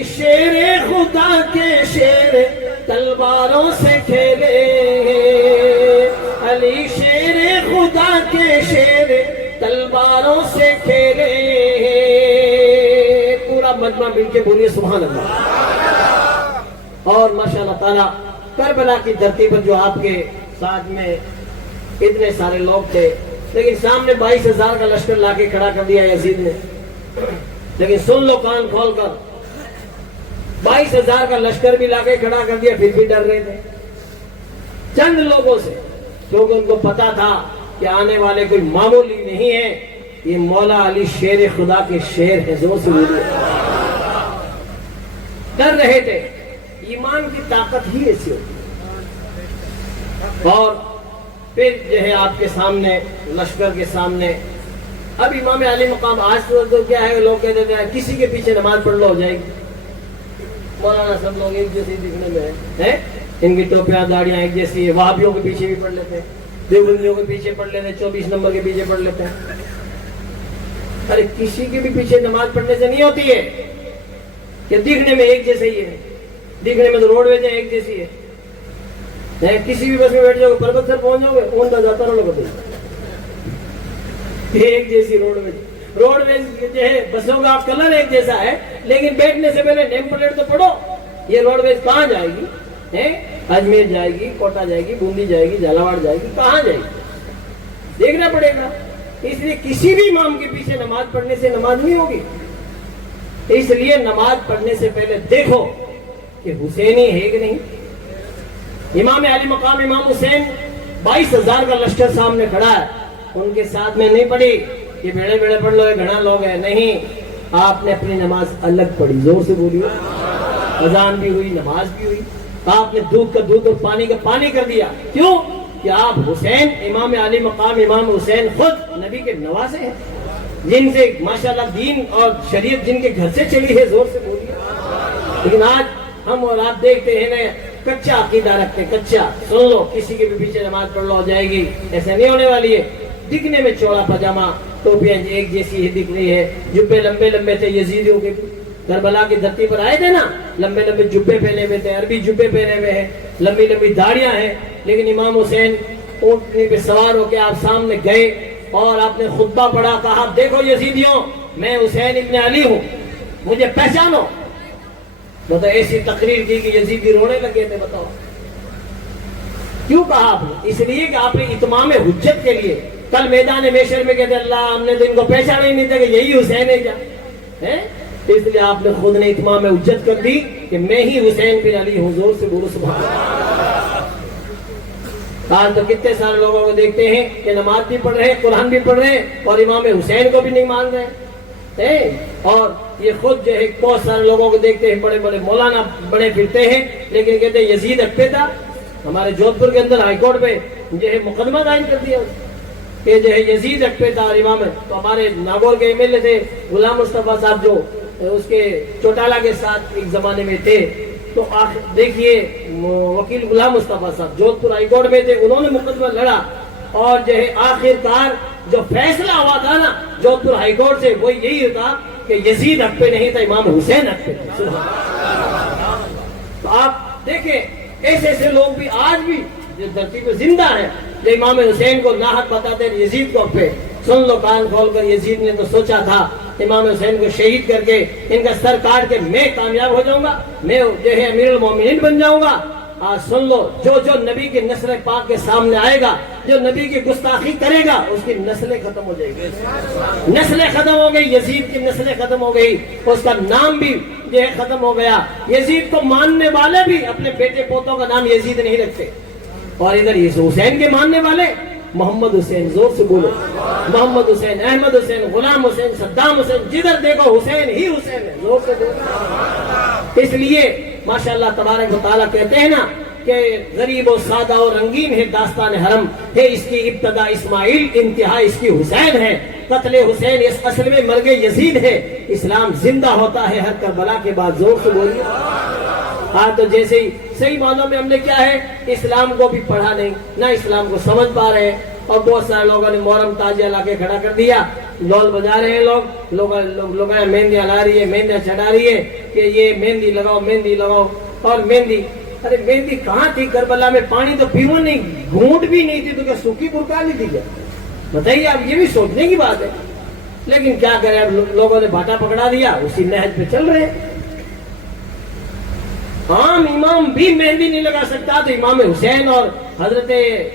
علی شیر خدا کے شیر تلواروں سے کھیلے، علی شیر خدا کے شیر تلواروں سے کھیلے. پورا مجمع مل کے بولیے سبحان اللہ. اور ماشاء اللہ تعالیٰ کربلا کی دھرتی پر جو آپ کے ساتھ میں اتنے سارے لوگ تھے، لیکن سامنے 22,000 کا لشکر لا کے کھڑا کر دیا یزید نے. لیکن سن لو کان کھول کر، 22,000 کا لشکر بھی لا کے کھڑا کر دیا، پھر بھی ڈر رہے تھے چند لوگوں سے، کیونکہ ان کو پتا تھا کہ آنے والے کوئی معمولی نہیں ہے، یہ مولا علی شیر خدا کے شیر ہے. زور سے بولیے. ڈر رہے تھے. ایمان کی طاقت ہی ایسی ہوتی ہے. اور پھر جو ہے آپ کے سامنے لشکر کے سامنے اب امام علی مقام. آج تو کیا ہے، لوگ کہتے ہیں کسی کے پیچھے نماز پڑھ لو ہو جائے گی. مولانا سب لوگ ایک جیسی دکھنے میں ہیں، ان کی ٹوپیاں داڑیاں ایک جیسی ہے. وہابیوں کے پیچھے بھی پڑھ لیتے ہیں، دیوبندیوں کے پیچھے پڑھ لیتے ہیں، 24 نمبر کے پیچھے پڑھ لیتے ہیں. ارے کسی کے بھی پیچھے نماز پڑھنے سے نہیں ہوتی ہے کہ دکھنے میں ایک جیسے ہی ہے. دکھنے میں تو روڈ ویج ایک جیسی ہے. کسی بھی بس میں بیٹھ جاؤ گے، پربت سر پہنچ جاؤ گے، اون کا جاتا رہو لوگ ایک جیسی روڈ ویج جو ہے بسوں کا کلر ایک جیسا ہے، لیکن بیٹھنے سے پہلے نیم پلیٹ تو پڑھو. یہ روڈ ویج کہاں جائے گی؟ اجمیر جائے گی، کوٹا جائے گی، بوندی جائے گی، جھالاواڑ جائے گی، کہاں جائے گی؟ دیکھنا پڑے گا. اس لیے کسی بھی امام کے پیچھے نماز پڑھنے سے نماز نہیں ہوگی. اس لیے نماز پڑھنے سے پہلے دیکھو کہ حسینی ہے کہ نہیں. امام علی مقام امام حسین 22,000 کا لشکر سامنے کھڑا ہے، ان کے ساتھ میں نہیں پڑھی کہ بیڑے بیڑے پڑھ لو، گھنا لوگ ہیں. نہیں، آپ نے اپنی نماز الگ پڑھی. زور سے بولیے. اذان بھی ہوئی، نماز بھی ہوئی. آپ نے دودھ کا دودھ اور پانی کا پانی کر دیا. کیوں؟ کہ آپ حسین امام علی مقام امام حسین خود نبی کے نواسے ہیں، جن سے ماشاءاللہ دین اور شریعت جن کے گھر سے چلی ہے. زور سے بولیے. لیکن آج ہم اور آپ دیکھتے ہیں نا، کچا عقیدہ رکھتے، کچا. سن لو کسی کے بھی پیچھے نماز پڑھ لو ہو جائے گی، ایسا نہیں ہونے والی ہے. دکھنے میں چوڑا پاجامہ، ٹوپیاں ایک جیسی ہی دکھ رہی ہے. جبے لمبے لمبے تھے یزیدیوں کے، کربلا کی دھرتی پر آئے تھے نا، لمبے لمبے جبے پہنے ہوئے تھے، عربی جبے پہنے ہوئے ہیں، لمبی لمبی داڑیاں ہیں. لیکن امام حسین اونٹنی پہ سوار ہو کے آپ سامنے گئے اور آپ نے خطبہ پڑھا، کہا دیکھو یزیدیوں، میں حسین ابن علی ہوں، مجھے پہچانو. تو ایسی تقریر کی کہ یزیدی رونے لگے تھے. بتاؤ کیوں کہا آپ نے؟ اس لیے کہ آپ نے اتمام حجت کے لیے کل میدان محشر میں کہتے اللہ ہم نے تو ان کو پہچانا ہی نہیں تھا کہ یہی حسین ہے کیا ہے. اس لیے آپ نے خود نے اتمام حجت کر دی کہ میں ہی حسین بن علی ہوں. زور سے بولو سبحان اللہ. آج تو کتنے سارے لوگوں کو دیکھتے ہیں کہ نماز بھی پڑھ رہے ہیں، قرآن بھی پڑھ رہے ہیں، اور امام حسین کو بھی نہیں مان رہے ہیں. اور یہ خود جو ہے بہت سارے لوگوں کو دیکھتے ہیں، بڑے بڑے مولانا بڑے پھرتے ہیں، لیکن کہتے ہیں یزید اکبے تھا. ہمارے جودھ پور کے اندر ہائی کورٹ میں جو ہے مقدمہ دائر کر دیا کہ جو ہے یزید اکبے تھا اور امام. تو ہمارے ناگور کے ایم ایل اے تھے غلام مصطفیٰ صاحب، جو اس کے چوٹالہ کے ساتھ ایک زمانے میں تھے. تو دیکھیے وکیل غلام مصطفیٰ صاحب جودھ پور ہائی کورٹ میں تھے، انہوں نے مقدمہ لڑا، اور جو ہے آخر کار جو فیصلہ ہوا تھا نا جودھ پور ہائی کورٹ سے، وہ یہی تھا کہ یزید حق پہ نہیں تھا، امام حسین حق پہ تھا. تو آپ دیکھیں ایسے ایسے لوگ بھی آج بھی جو دھرتی پہ زندہ ہیں، جو امام حسین کو ناحق بتاتے ہیں، یزید کو حق پہ. سن لو کان کھول کر، یزید نے تو سوچا تھا امام حسین کو شہید کر کے ان کا سر کاٹ کے میں کامیاب ہو جاؤں گا، میں جو ہے امیر المومنین بن جاؤں گا. آج سن لو، جو جو نبی کی نسل پاک کے سامنے آئے گا، جو نبی کی گستاخی کرے گا، اس کی نسلیں ختم ہو جائے گی. نسلیں ختم ہو گئی، یزید کی نسلیں ختم ہو گئی، اس کا نام بھی جو ہے ختم ہو گیا. یزید کو ماننے والے بھی اپنے بیٹے پوتوں کا نام یزید نہیں رکھتے. اور ادھر حسین کے ماننے والے محمد حسین. زور سے بولو. محمد حسین، احمد حسین، غلام حسین، صدام حسین، جدھر دیکھو حسین ہی حسین ہے. زور سے بولو. اس لیے ماشاءاللہ تبارک و تعالیٰ کہتے ہیں نا کہ غریب و سادہ و رنگین ہے داستان حرم، ہے اس کی ابتدا اسماعیل، انتہا اس کی حسین ہے. قتل حسین اس اصل میں مرگ یزید ہے. اسلام زندہ ہوتا ہے ہر کربلا کے بعد. زور سے بولیے. آج تو جیسے ہی صحیح معنوں میں ہم نے کیا ہے، اسلام کو بھی پڑھا نہیں، نہ اسلام کو سمجھ پا رہے ہیں. اور بہت سارے لوگوں نے محرم تازیہ لا کے کھڑا کر دیا، ڈھول بجا رہے ہیں لوگ مہندیاں لا رہی ہے، مہندیاں چڑھا رہی ہے. کہ یہ مہندی لگاؤ اور مہندی، ارے مہندی کہاں تھی کربلا میں؟ پانی تو پیو نہیں، گھونٹ بھی نہیں تھی، تو کیا سوکھی برقع لی تھی کیا؟ بتائیے، اب یہ بھی سوچنے کی بات ہے۔ لیکن کیا کریں، اب لوگوں نے بھاٹا پکڑا دیا، اسی نہج پہ چل رہے ہیں۔ عام امام بھی مہندی نہیں لگا سکتا تو امام حسین اور حضرت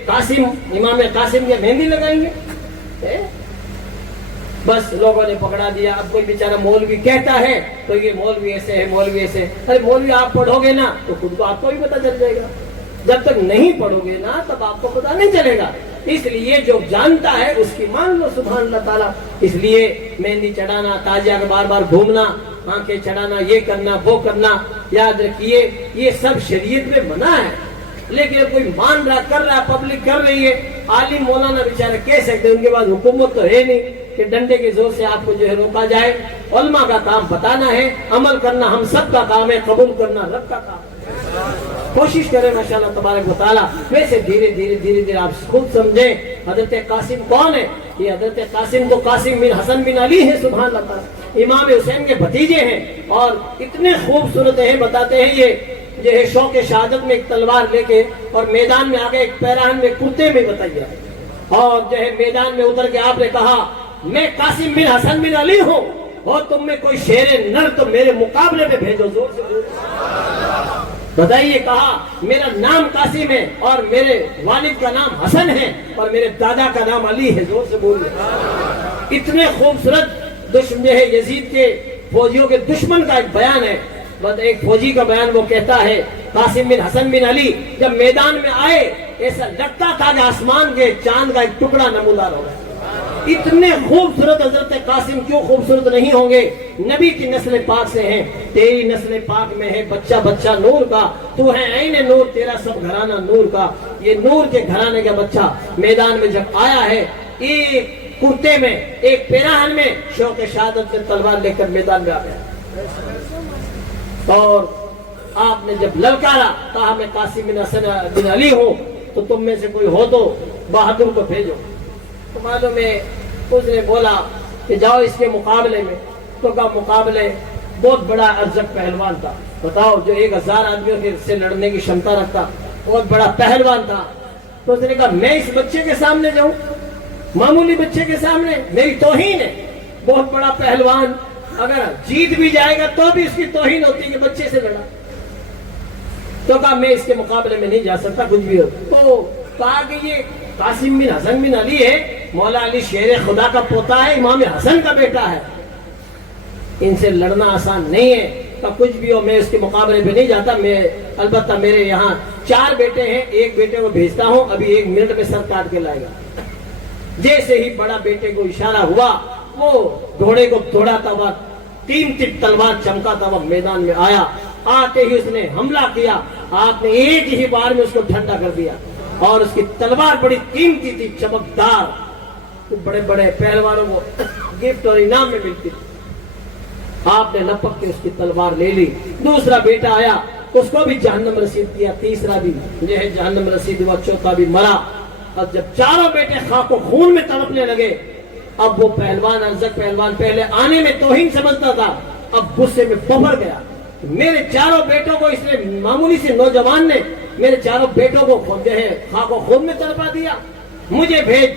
قاسم، امام قاسم کے مہندی لگائیں گے؟ بس لوگوں نے پکڑا دیا۔ اب کوئی بیچارہ مولوی کہتا ہے تو یہ مولوی ایسے ہے، مولوی ایسے۔ ارے مولوی آپ پڑھو گے نا تو خود کو آپ کو بھی پتہ چل جائے گا، جب تک نہیں پڑھو گے نا تب آپ کو پتہ نہیں چلے گا۔ اس لیے جو جانتا ہے اس کی مان لو، سبحان اللہ تعالیٰ۔ اس لیے مہندی چڑھانا، تازیہ کا بار بار گھومنا، آنکھیں چڑھانا، یہ کرنا وہ کرنا، یاد رکھیے یہ سب شریعت میں منع ہے۔ لیکن کوئی مان رہا، کر رہا، پبلک کر رہی ہے۔ عالم مولانا بیچارے کہہ سکتے، ان کے پاس حکومت تو ہے نہیں کہ ڈنڈے کے زور سے آپ کو جو ہے روکا جائے۔ علماء کا کام بتانا ہے، عمل کرنا ہم سب کا کام ہے، قبول کرنا رب کا کام ہے۔ کوشش کریں ماشاءاللہ تبارک و تعالیٰ۔ ویسے دھیرے دھیرے آپ خود سمجھیں حضرت قاسم کون ہے۔ یہ حضرت قاسم تو قاسم بن حسن بن علی ہے، سبحان اللہ تعالیٰ، امام حسین کے بھتیجے ہیں، اور اتنے خوبصورت ہیں۔ بتاتے ہیں یہ جو ہے شوق شہادت میں ایک تلوار لے کے اور میدان میں آگے ایک پیراہن میں کرتے میں، بتائیے، اور جو ہے میدان میں اتر کے آپ نے کہا میں قاسم بن حسن بن علی ہوں، اور تم میں کوئی شیر نر تو میرے مقابلے میں بھیجو، زور سے بتائیے۔ کہا میرا نام قاسم ہے اور میرے والد کا نام حسن ہے اور میرے دادا کا نام علی ہے، زور سے بولیے۔ اتنے خوبصورت دشمن ہے یزید کے فوجیوں کے دشمن کا ایک بیان ہے۔ بس ایک فوجی کا بیان وہ کہتا ہے قاسم بن حسن بن علی جب میدان میں آئے ایسا لگتا تھا کہ آسمان کے چاند کا ایک ٹکڑا نمودار ہو گیا۔ اتنے خوبصورت حضرت قاسم کیوں خوبصورت نہیں ہوں گے؟ نبی کی نسل پاک سے ہیں۔ تیری نسل پاک میں ہے بچہ بچہ نور کا، تو ہے عین نور، تیرا سب گھرانہ نور کا۔ یہ نور کے گھرانے کا بچہ میدان میں جب آیا ہے، ایک کرتے میں، ایک پیراہن میں، شوق شہادت سے تلوار لے کر میدان میں آ گیا، اور آپ نے جب للکارا، کہا میں قاسم بن حسن بن علی ہوں، تو تم میں سے کوئی ہو تو بہادر کو بھیجو۔ تو معلوم ہے اس نے بولا کہ جاؤ اس کے مقابلے میں۔ تو کا مقابلے بہت بڑا ارزق پہلوان تھا، بتاؤ، جو 1000 آدمیوں سے لڑنے کی شمتا رکھتا، بہت بڑا پہلوان تھا۔ تو اس نے کہا میں اس بچے کے سامنے جاؤں، معمولی بچے کے سامنے؟ میری توہین ہے۔ بہت بڑا پہلوان اگر جیت بھی جائے گا تو بھی اس کی توہین ہوتی ہے کہ بچے سے لڑا۔ تو کہا میں اس کے مقابلے میں نہیں جا سکتا، کچھ بھی ہو۔ تو کہا کہ یہ قاسم بن حسن بن علی ہے، مولا علی شیر خدا کا پوتا ہے، امام حسن کا بیٹا ہے، ان سے لڑنا آسان نہیں ہے۔ تو کچھ بھی ہو میں اس کے مقابلے پہ نہیں جاتا۔ میں البتہ میرے یہاں 4 بیٹے ہیں، ایک بیٹے کو بھیجتا ہوں، ابھی 1 منٹ میں سر کاٹ کے لائے گا۔ جیسے ہی بڑا بیٹے کو اشارہ ہوا، وہ گھوڑے کو دوڑاتا ہوا، قیمتی تلوار چمکاتا ہوا میدان میں آیا۔ آتے ہی اس نے حملہ کیا، آپ نے ایک ہی بار میں اس کو ٹھنڈا کر دیا، اور اس کی تلوار بڑی قیمتی تھی، چمکدار، بڑے بڑے پہلوانوں کو گفٹ اور انعام میں ملتی تھی۔ آپ نے لپک کے اس کی تلوار لے لی۔ دوسرا بیٹا آیا، اس کو بھی جہنم رسید کیا، تیسرا بھی جو ہے جہنم رسید ہوا، چوتھا بھی مرا۔ اور جب چاروں بیٹے خاک و خون میں تڑپنے لگے، اب وہ پہلوان ارزق پہلوان پہلے آنے میں توہین سمجھتا تھا، اب غصے میں ببر گیا۔ میرے چاروں بیٹوں کو اس نے، معمولی سے نوجوان نے میرے چاروں بیٹوں کو جو ہے خاک و خون میں تڑپا دیا، مجھے بھیج۔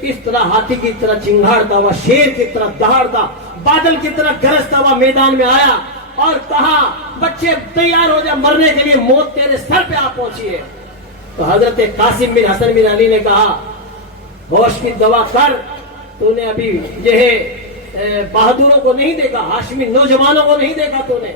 اس طرح ہاتھی کی طرح چنگھاڑتا ہوا، شیر کی طرح دہاڑتا، بادل کی طرح گرجتا ہوا میدان میں آیا اور کہا بچے تیار ہو جا مرنے کے لیے، موت تیرے سر پہ آ پہنچی ہے۔ تو حضرت قاسم بن حسن بن علی نے کہا ہوش کی دوا کر، تو نے ابھی جو ہے بہادروں کو نہیں دیکھا، ہاشمی نوجوانوں کو نہیں دیکھا تو نے،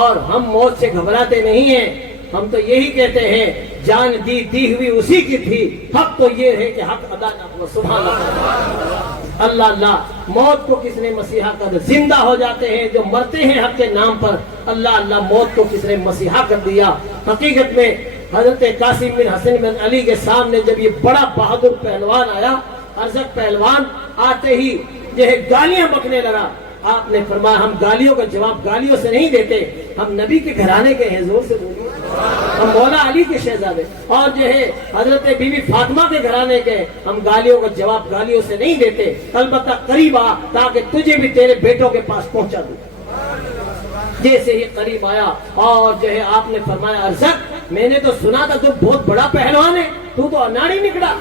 اور ہم موت سے گھبراتے نہیں ہیں، ہم تو یہی کہتے ہیں جان دی ہوئی اسی کی تھی، حق تو یہ ہے کہ حق ادا نہ ہوا۔ سبحان اللہ، اللہ اللہ۔ موت کو کس نے مسیحا کر، زندہ ہو جاتے ہیں جو مرتے ہیں حق کے نام پر، اللہ اللہ، موت کو کس نے مسیحا کر دیا۔ حقیقت میں حضرت قاسم بن حسن بن علی کے سامنے جب یہ بڑا بہادر پہلوان آیا، ارزق پہلوان، آتے ہی جو ہے گالیاں بکنے لگا۔ آپ نے فرمایا ہم گالیوں کا جواب گالیوں سے نہیں دیتے، ہم نبی کے گھرانے کے ہیں، زور سے بولو، ہم مولا علی کے شہزادے اور جو ہے حضرت بی بی فاطمہ کے گھرانے کے، ہم گالیوں کا جواب گالیوں سے نہیں دیتے، البتہ قریب آ تاکہ تجھے بھی تیرے بیٹوں کے پاس پہنچا دوں۔ جیسے ہی قریب آیا اور جو ہے آپ نے فرمایا ارزق میں نے تو سنا تھا تو بہت بڑا پہلوان ہے، تو اناڑی نکلا،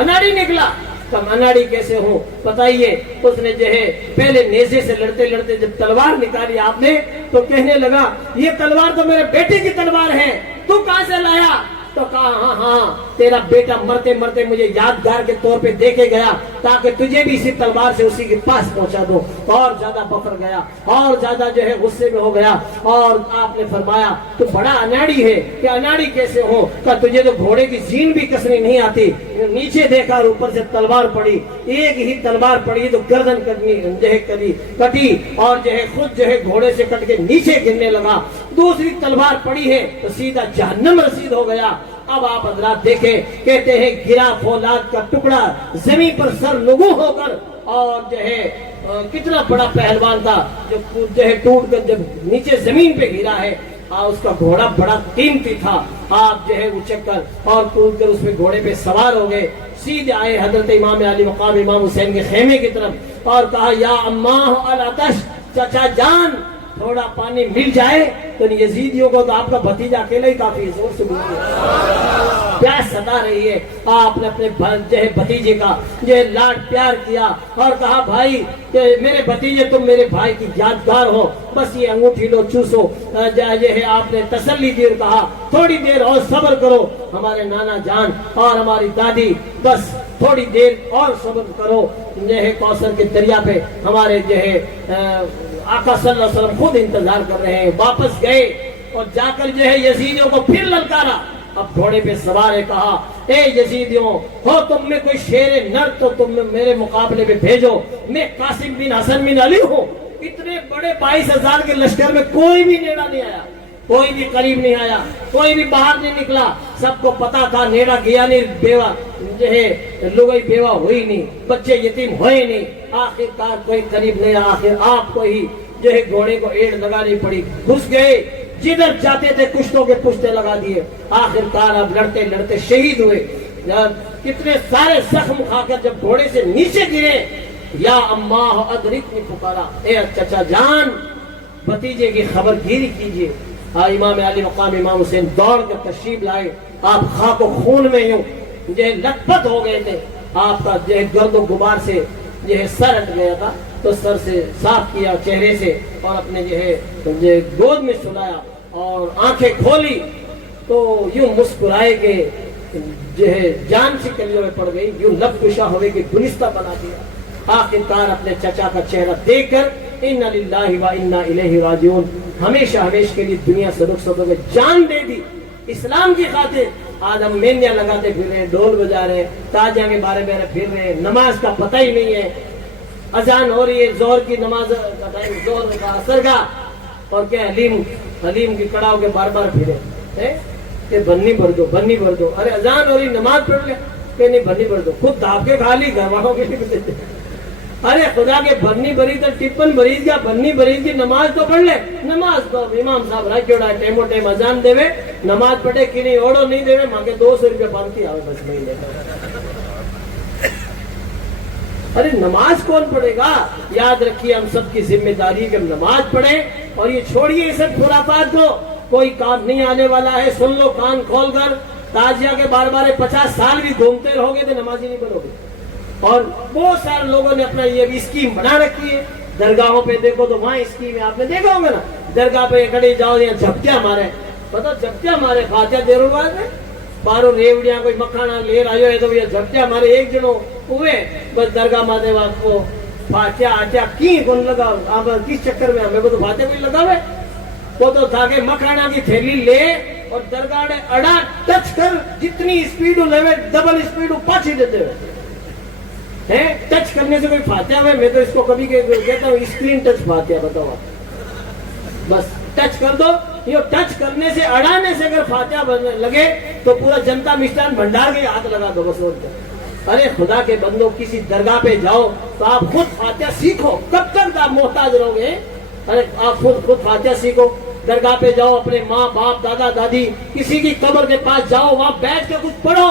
اناڑی نکلا۔ کم اناڑی کیسے ہوں بتائیے؟ اس نے جو ہے پہلے نیزے سے لڑتے لڑتے جب تلوار نکالی آپ نے تو کہنے لگا یہ تلوار تو میرے بیٹے کی تلوار ہے، تو کہاں سے لایا؟ تو کہا ہاں ہاں تیرا بیٹا مرتے مرتے مجھے یادگار کے طور پہ دے کے گیا تاکہ تجھے بھی اسی تلوار سے اسی کے پاس پہنچا دو۔ اور زیادہ بفر گیا اور زیادہ جو ہے غصے میں ہو گیا، اور آپ نے فرمایا تو بڑا اناڑی ہے کہ اناڑی کیسے ہو؟ کہ تجھے تو گھوڑے کی زین بھی کسنی نہیں آتی، نیچے دیکھا اور اوپر سے تلوار پڑی، ایک ہی تلوار پڑی تو گردن کٹی اور جو ہے خود جو ہے گھوڑے سے کٹ کے نیچے گرنے لگا، دوسری تلوار پڑی ہے تو سیدھا جہنم رسید ہو گیا۔ اب آپ حضرات دیکھیں، کہتے ہیں گرا فولاد کا ٹکڑا زمین پر سر نگو ہو کر، اور جو ہے کتنا بڑا پہلوان تھا جو ہے ٹوٹ کر جب نیچے زمین پہ گرا ہے، اس کا گھوڑا بڑا قیمتی تھا، آپ جو ہے اچک کر اور کود کر اس میں گھوڑے پہ سوار ہو گئے، سیدھے آئے حضرت امام علی مقام امام حسین کے خیمے کی طرف اور کہا یا اماہ العطش، چچا جان تھوڑا پانی مل جائے۔ تو یزیدیوں کو تو آپ کا بھتیجا اکیلا ہی کافی زور سے بولتے پیاس ستا رہی ہے، آپ نے اپنے جو ہے بھتیجے کا جو ہے لاڈ پیار کیا اور کہا بھائی کہ میرے بھتیجے تم میرے بھائی کی یادگار ہو، بس یہ انگوٹھی لو چوسو۔ یہ ہے آپ نے تسلی دی اور کہا تھوڑی دیر اور صبر کرو ہمارے نانا جان اور ہماری دادی، بس تھوڑی دیر اور صبر کرو، جو ہے کوثر کے دریا پہ ہمارے جو ہے آقا صلی اللہ علیہ وسلم خود انتظار کر رہے ہیں۔ واپس گئے اور جا کر جو ہے یزیدیوں کو پھر للکارا، اب گھوڑے پہ سوار ہے، کہا اے یزیدیوں ہو تم میں کوئی شیر نر تو تم میرے مقابلے میں بھیجو، میں قاسم بن حسن بن علی ہوں۔ اتنے بڑے 22,000 کے لشکر میں کوئی بھی نیڑا نہیں آیا، کوئی بھی قریب نہیں آیا، کوئی بھی باہر نہیں نکلا، سب کو پتا تھا نیڑا گیا نہیں، بیوہ جو ہے لوگئی بیوہ ہوئی نہیں، بچے یتیم ہوئے نہیں، آخر کار کوئی قریب نہیں، آخر آپ کو ہی جو ہے گھوڑے کو ایڑ لگانی پڑی، گھس گئے، جدھر جاتے تھے کشتوں کے پشتے لگا دیے، آخر کار اب لڑتے لڑتے شہید ہوئے۔ کتنے سارے زخم کھا کر جب گھوڑے سے نیچے گرے، یا اماہ ادرکنی پکارا، اے چچا جان بھتیجے کی خبر گیری کیجئے۔ امام علی مقام امام حسین دوڑ کر تشریف لائے، آپ خاک و خون میں یوں جو ہے لت پت ہو گئے تھے، آپ کا جو ہے گرد و غبار سے جو ہے سر ہٹ گیا تھا، تو سر سے صاف کیا چہرے سے اور اپنے جو ہے گود میں سلایا اور آنکھیں کھولی تو یوں مسکرائے کہ جو ہے جان سی کلیوں میں پڑ گئی، یوں لب کشا ہوئے کہ گلستہ بنا دیا۔ آخر کار اپنے چچا کا چہرہ دیکھ کر اِنَّا لِلَّهِ وَإِنَّا إِلَيْهِ راجعون، ہمیشہ ہمیشہ کے لیے دنیا سے رخصت ہو گئے، جان دے دی اسلام کی خاطر۔ آج ہم مینیاں لگاتے پھر رہے ہیں، ڈول بجا رہے ہیں، تاجیاں کے بارے میں پھر رہے ہیں، نماز کا پتہ ہی نہیں ہے، اذان ہو رہی ہے ظہر کی نماز کا ٹائم، ظہر کا اثر کا، اور کیا حلیم کی کڑاؤ کے بار بار پھرے کہ بننی بھر دو بننی بھر دو، ارے اذان ہو رہی نماز پڑھ لے کہ نہیں بننی بھر دو، خود دھاپ کے کھا لی، گھر والوں کے لیے ارے خدا کے بھرنی بھری تو ٹپن بھریج گیا، بھرنی بھریج کی نماز تو پڑھ لے، نماز تو امام صاحب رکھیوڑا ہے ٹیمو ٹیم اذان دے وے، نماز پڑھے کی نہیں اوڑو نہیں دے وے، ماں کے 200 روپے بانتی آوے بس نہیں دیتا۔ ارے نماز کون پڑھے گا؟ یاد رکھیے ہم سب کی ذمہ داری کہ ہم نماز پڑھیں، اور یہ چھوڑیے یہ سب خرافات کو، کوئی کام نہیں آنے والا ہے، سن لو کان کھول کر، تازیہ کے بار بار 50 سال بھی گھومتے رہو گے تو نماز ہی نہیں پڑھو گے۔ اور بہت سارے لوگوں نے اپنا یہ اسکیم بنا رکھی ہے، درگاہوں پہ دیکھو تو وہاں اسکیم ہے، آپ نے دیکھا ہوگا نا، درگاہ پہ کھڑے جاؤ یا جھپکیاں مارے، پتا جھپکیاں مارے، فاتحہ دیرو بعد میں بارو ریوڑیاں کوئی مکھانا لے رہا ہے تو یہ جھپکیاں مارے، ایک جنوں ہوئے بس درگاہ ماتے آپ کو فاتحہ آتیا کی کون لگا، آپ کس چکر میں ہمیں کو تو فاتحہ کوئی لگا ہوئے، وہ تو تھا کہ مکھانا کی تھیلی لے اور درگاہ نے اڑا ٹچ کر جتنی اسپیڈ لے ڈبل اسپیڈ پاچ ہی دیتے ہوئے ٹچ کرنے سے کوئی فاتحہ ہوئے، میں تو اس کو کبھی کہتا ہوں اسکرین ٹچ فاتحہ، بتاؤ آپ بس ٹچ کر دو، یہ ٹچ کرنے سے اڑانے سے اگر فاتحہ لگے تو پورا جنتا مشٹان بھنڈار کے ہاتھ لگا دو بس اور کیا۔ ارے خدا کے بندو کسی درگاہ پہ جاؤ تو آپ خود فاتحہ سیکھو، کب تک آپ محتاج رہو گے؟ ارے آپ خود فاتحہ سیکھو، درگاہ پہ جاؤ، اپنے ماں باپ دادا دادی کسی کی قبر کے پاس جاؤ، وہاں بیٹھ کے کچھ پڑھو،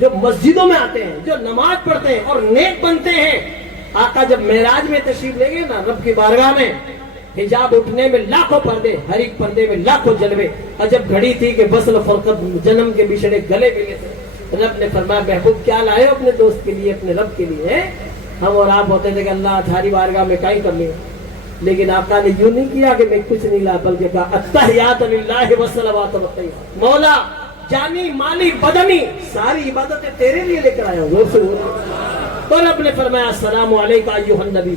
جو مسجدوں میں آتے ہیں, جو نماز پڑھتے ہیں اور نیک بنتے ہیں, آقا جب معراج میں تشریف لے گئے نا رب کی بارگاہ میں, حجاب اٹھنے میں لاکھوں پردے, ہر ایک پردے میں لاکھوں جلوے, عجب گھڑی تھی کہ وصل فرقت جنم کے بچھڑے گلے ملے تھے. رب نے فرمایا محبوب کیا لائے ہو اپنے دوست کے لیے, اپنے رب کے لیے؟ ہم اور آپ ہوتے تھے کہ اللہ تھاری بارگاہ میں کہیں کر لیں, لیکن آقا نے یوں نہیں کیا کہ میں کچھ نہیں لا, بلکہ کہا التحیات للہ والصلوات والطیبات, مولا جانی مالی بدنی ساری عبادتیں تیرے لیے لے کر آیا ہوں. زور سے بولو. تو رب نے فرمایا السلام علیکم ایھا النبی,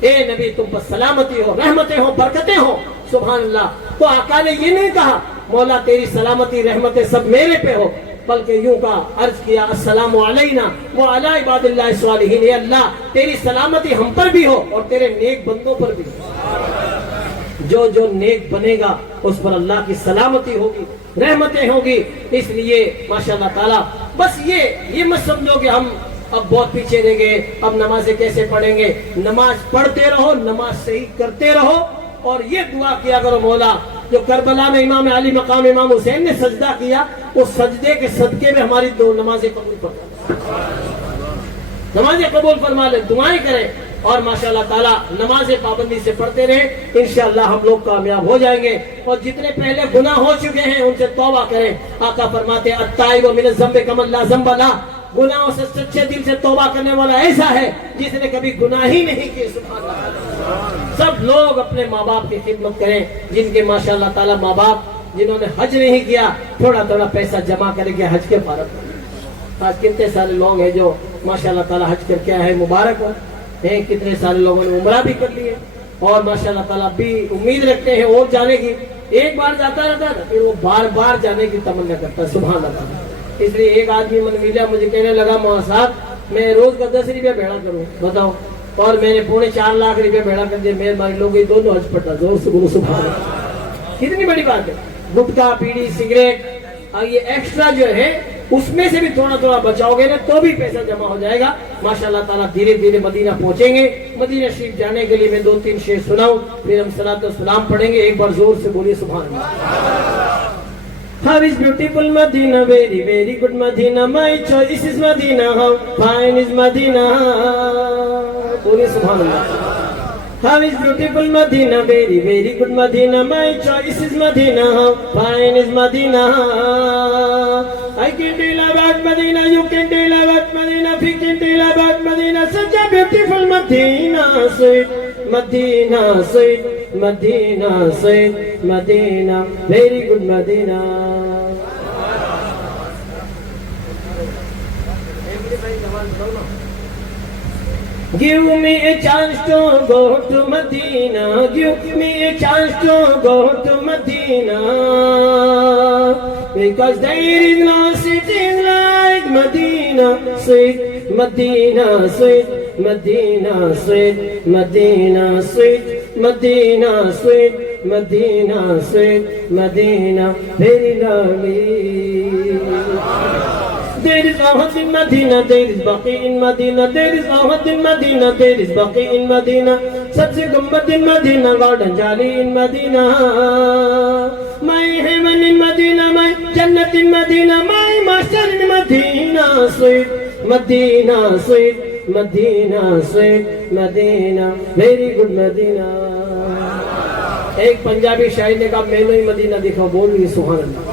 اے نبی تم پر سلامتی ہو, رحمتیں ہو, برکتیں ہو. سبحان اللہ. تو آقا نے یہ نہیں کہا مولا تیری سلامتی رحمتیں سب میرے پہ ہو, بلکہ یوں کا عرض کیا السلام علینا وعلی عباد اللہ الصالحین, اے اللہ تیری سلامتی ہم پر بھی ہو اور تیرے نیک بندوں پر بھی. جو جو نیک بنے گا اس پر اللہ کی سلامتی ہوگی, رحمتیں ہوگی. اس لیے ماشاءاللہ تعالی بس یہ مت سمجھو کہ ہم اب بہت پیچھے رہ گئے, اب نمازیں کیسے پڑھیں گے. نماز پڑھتے رہو, نماز صحیح کرتے رہو, اور یہ دعا کیا کرو مولا جو کربلا میں امام علی مقام امام حسین نے سجدہ کیا, اس سجدے کے صدقے میں ہماری دو نمازیں قبول فرما, نمازیں قبول فرما لے, دعائیں کریں, اور ماشاءاللہ تعالیٰ نمازیں پابندی سے پڑھتے رہیں. انشاءاللہ ہم لوگ کامیاب ہو جائیں گے. اور جتنے پہلے گناہ ہو چکے ہیں ان سے توبہ کریں. آقا فرماتے ہیں التائب من الذنب کمن لا ذنب لہ, گناہوں سے سچے دل سے توبہ کرنے والا ایسا ہے جس نے کبھی گناہ ہی نہیں کیے. سبحان اللہ. سب لوگ اپنے ماں باپ کی خدمت کریں, جن کے ماشاءاللہ تعالیٰ ماں باپ جنہوں نے حج نہیں کیا, تھوڑا تھوڑا پیسہ جمع کریں کہ حج کے فارغ کریں. آج کتنے سارے لوگ ہیں جو ماشاءاللہ تعالیٰ حج کر کے آئے, مبارک ہو. کتنے سارے لوگوں نے عمرہ بھی کر لیے اور ماشاءاللہ تعالیٰ بھی امید رکھتے ہیں اور جانے کی. ایک بار جاتا رہتا ہے پھر وہ بار بار جانے کی تمنا کرتا ہے. سبحان اللہ. اس لیے ایک آدمی من ملا مجھے کہنے لگا مولانا صاحب میں روز کا 10 روپیہ بھیڑا کروں, بتاؤ, اور میں نے 4.5 لاکھ روپیہ بھیڑا کر دیا. مہربانی لوگ یہ دونوں حج پڑتا. زور سے بولو سبحان اللہ. کتنی بڑی بات ہے. گٹکا, بیڑی, سگریٹ, یہ ایکسٹرا جو ہے اس میں سے بھی تھوڑا تھوڑا بچاؤ گے نا تو بھی پیسہ جمع ہو جائے گا. ماشاءاللہ تعالیٰ دھیرے دھیرے مدینہ پہنچیں گے. مدینہ شریف جانے کے لیے میں 2-3 شعر سناؤں, پھر ہم صلاۃ والسلام پڑھیں گے. ایک بار زور سے بولیے سبحان اللہ. How is beautiful Medina, very very good Medina, my choice is Medina, how fine is Medina. بولیے سبحان اللہ. How is beautiful Medina, very very good Medina, my choice is Medina, how fine is Medina. I can tell about Medina, you can tell about Medina, we can tell about Medina, such a beautiful Medina, sweet Medina, sweet Medina, sweet Medina, very good Medina. Give me a chance to go to Medina, give me a chance to go to Medina, because there is no city like Medina, sweet Medina, sweet Medina, sweet Medina, sweet Medina, sweet Medina, sweet Medina, very lovely. There is Ahad in Medina, there is Baqi in Medina, there is Ahad in Medina, there is Baqi in Medina, Sabse Gumbad in Medina, Garden Jali in Medina, my heaven in Medina, my Jannat in Medina, my master in Medina, sweet Medina, sweet Medina, sweet Medina, very good Medina. ایک پنجابی شاعر نے کہا میں نے ہی مدینہ دیکھا. بول رہی سبحان اللہ.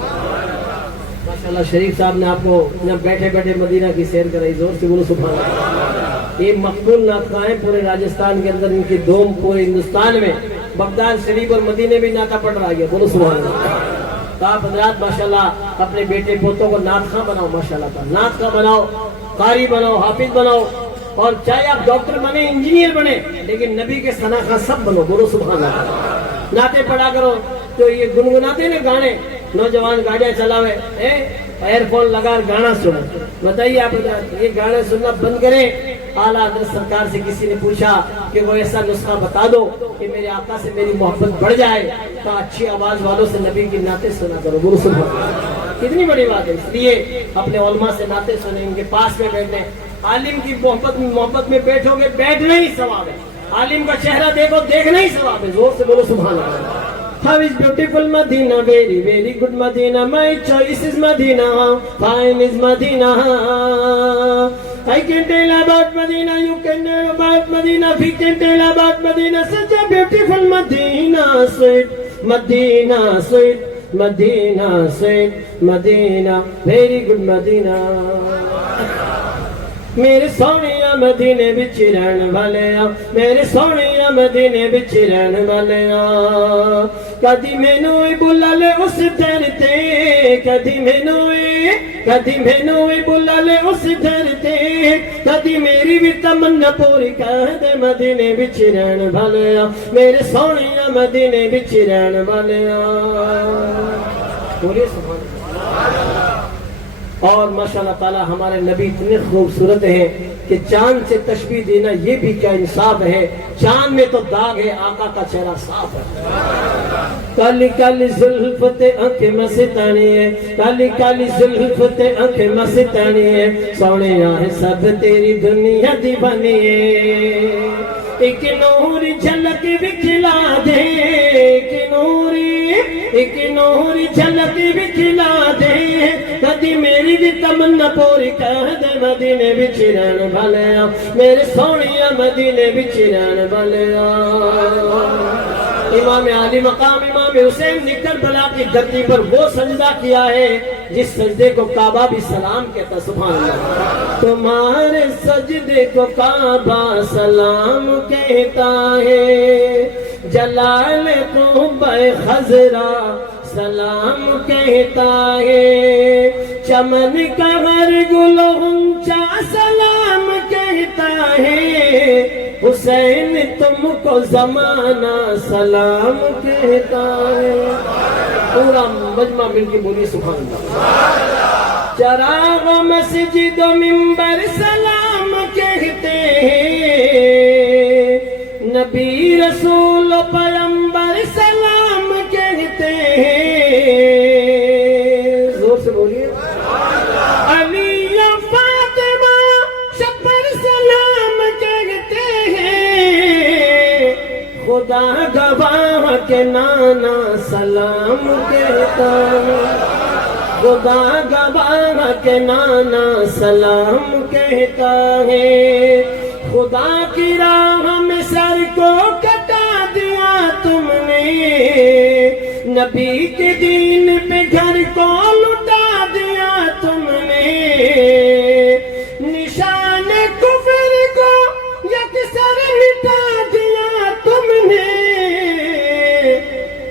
ماشاءاللہ شریف صاحب نے آپ کو بیٹھے بیٹھے مدینہ کی سیر کرائی. زور سے بولو سبحان اللہ. یہ مقبول ناطقاں ہیں پورے راجستھان کے اندر, ان کی دوم پورے ہندوستان میں. بغداد شریف اور مدینے میں نعتہ پڑھ رہا ہے. بولو سبحان اللہ. تو آپ حضرات ماشاءاللہ اپنے بیٹے پوتوں کو نعتخواں بناؤ. ماشاءاللہ نعتخواں بناؤ, قاری بناؤ, حافظ بناؤ, اور چاہے آپ ڈاکٹر بنے, انجینئر بنے, لیکن نبی کے ثناء سب بنو. بولو سبحان اللہ. نعتیں پڑھا کرو. تو یہ گنگناتے نا گانے, نوجوان گاڑیاں چلاوے, ایئر فون لگا گانا سنو. بتائیے آپ یہ گانے سننا بند کریں. اعلیٰ حضرت سرکار سے کسی نے پوچھا کہ وہ ایسا نسخہ بتا دو کہ میرے آقا سے میری محبت بڑھ جائے, تو اچھی آواز والوں سے نبی کی نعتیں سنا کرو. گرو سبحان. کتنی بڑی بات ہے. اس لیے اپنے علماء سے نعتیں سنیں, ان کے پاس میں بیٹھیں. عالم کی محبت میں بیٹھو گے, بیٹھنا ہی ثواب ہے. عالم کا چہرہ دیکھو, دیکھنا ہی ثواب ہے. زور سے بولو سبحان اللہ. How is beautiful Medina, very, very good Medina. My choice is Medina, fine is Medina. I can tell about Medina, you can tell about Medina, we can tell about Medina. Such a beautiful Medina, sweet Medina, sweet Medina, sweet Medina, very good Medina. میرے سونیا مدینے بچ رہن والے میرے سونیا مدینے بچ رہن والے کدی مینوں بلا لے اس در تے کدی مینوں بلا لے اس در تے کدی میری بھی تمنا پوری کر دے مدینے بچ رہن والے میرے سونیا مدینے بچ رہن والے بولیے سبحان اللہ. اور ماشاءاللہ تعالی ہمارے نبی اتنے خوبصورت ہیں کہ چاند سے تشبیہ دینا یہ بھی کیا انصاف ہے. چاند میں تو داغ ہے، آقا کا چہرہ صاف ہے. کالی کالی زلف تے آنکھیں مستانی ہے، کالی کالی زلف تے آنکھیں مستانی ہے، سونیا ہے سب تیری دنیا دیوانی ہے. ایک نور جھلک بکھلا دے، ایک نور جھلک بکھلا دے کدی میری بھی تمنا پوری کر دے مدینے بچ رہن والے میرے سونیا مدینے بچ رہن والے. امام علی مقام امام حسین نے کربلا کی دھرتی پر وہ سجدہ کیا ہے جس سجدے کو کعبہ بھی سلام کہتا. سبحان اللہ. تمہارے سجدے کو کعبہ سلام کہتا ہے، جلال قبہ خضرا سلام کہتا ہے، چمن کا ہر گل غنچہ سلام کہتا ہے، حسین تم کو زمانہ سلام کہتا ہے. پورا مجمع مل کے بولی سبحان اللہ. چراغ مسجد و منبر سلام کہتے ہیں، نبی رسول و پیغمبر سلام کہتے ہیں. زور سے بولیے. علی و فاطمہ شبر سلام کہتے ہیں، خدا گواہ کے نانا سلام کہتا ہے، خدا گواہ کے نانا سلام کہتا ہے. خدا کی راہ میں سر کو کٹا دیا تم نے، نبی کے دین پہ گھر کو لٹا دیا تم نے، نشان کفر کو یکسر مٹا دیا تم نے.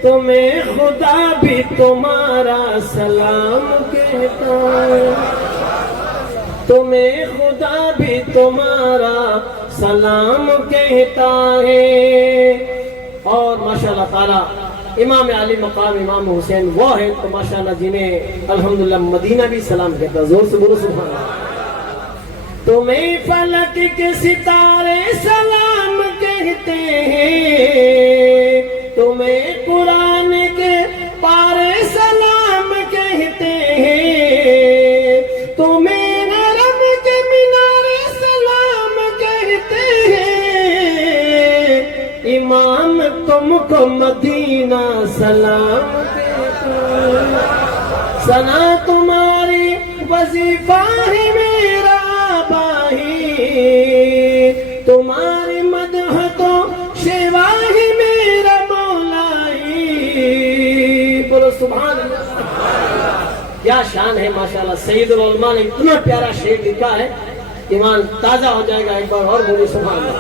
تمہیں خدا بھی تمہارا سلام کہتا ہے، تمہیں خدا بھی تمہارا سلام کہتا ہے. اور ماشاءاللہ تعالی امام علی مقام امام حسین وہ ہے تو ماشاءاللہ جنہیں الحمدللہ مدینہ بھی سلام کہتا. زور سے بولو سبحان اللہ. تمہیں فلک کے ستارے سلام کہتے ہیں، تمہیں قرآن کے پارے سلام کہتے ہیں، تمہیں نرم کے مینارے سلام کہتے ہیں، امام تم کو مدینہ سلام کہتا ہے. ثنا تمہاری وظیفہ ہے میرا آبائی، تمہاری مدح تو شیوا ہے میرا مولائی. بولو سبحان اللہ. کیا شان ہے ماشاءاللہ. سید العلماء نے اتنا پیارا شعر لکھا ہے، ایمان تازہ ہو جائے گا. ایک بار اور بولو سبحان اللہ.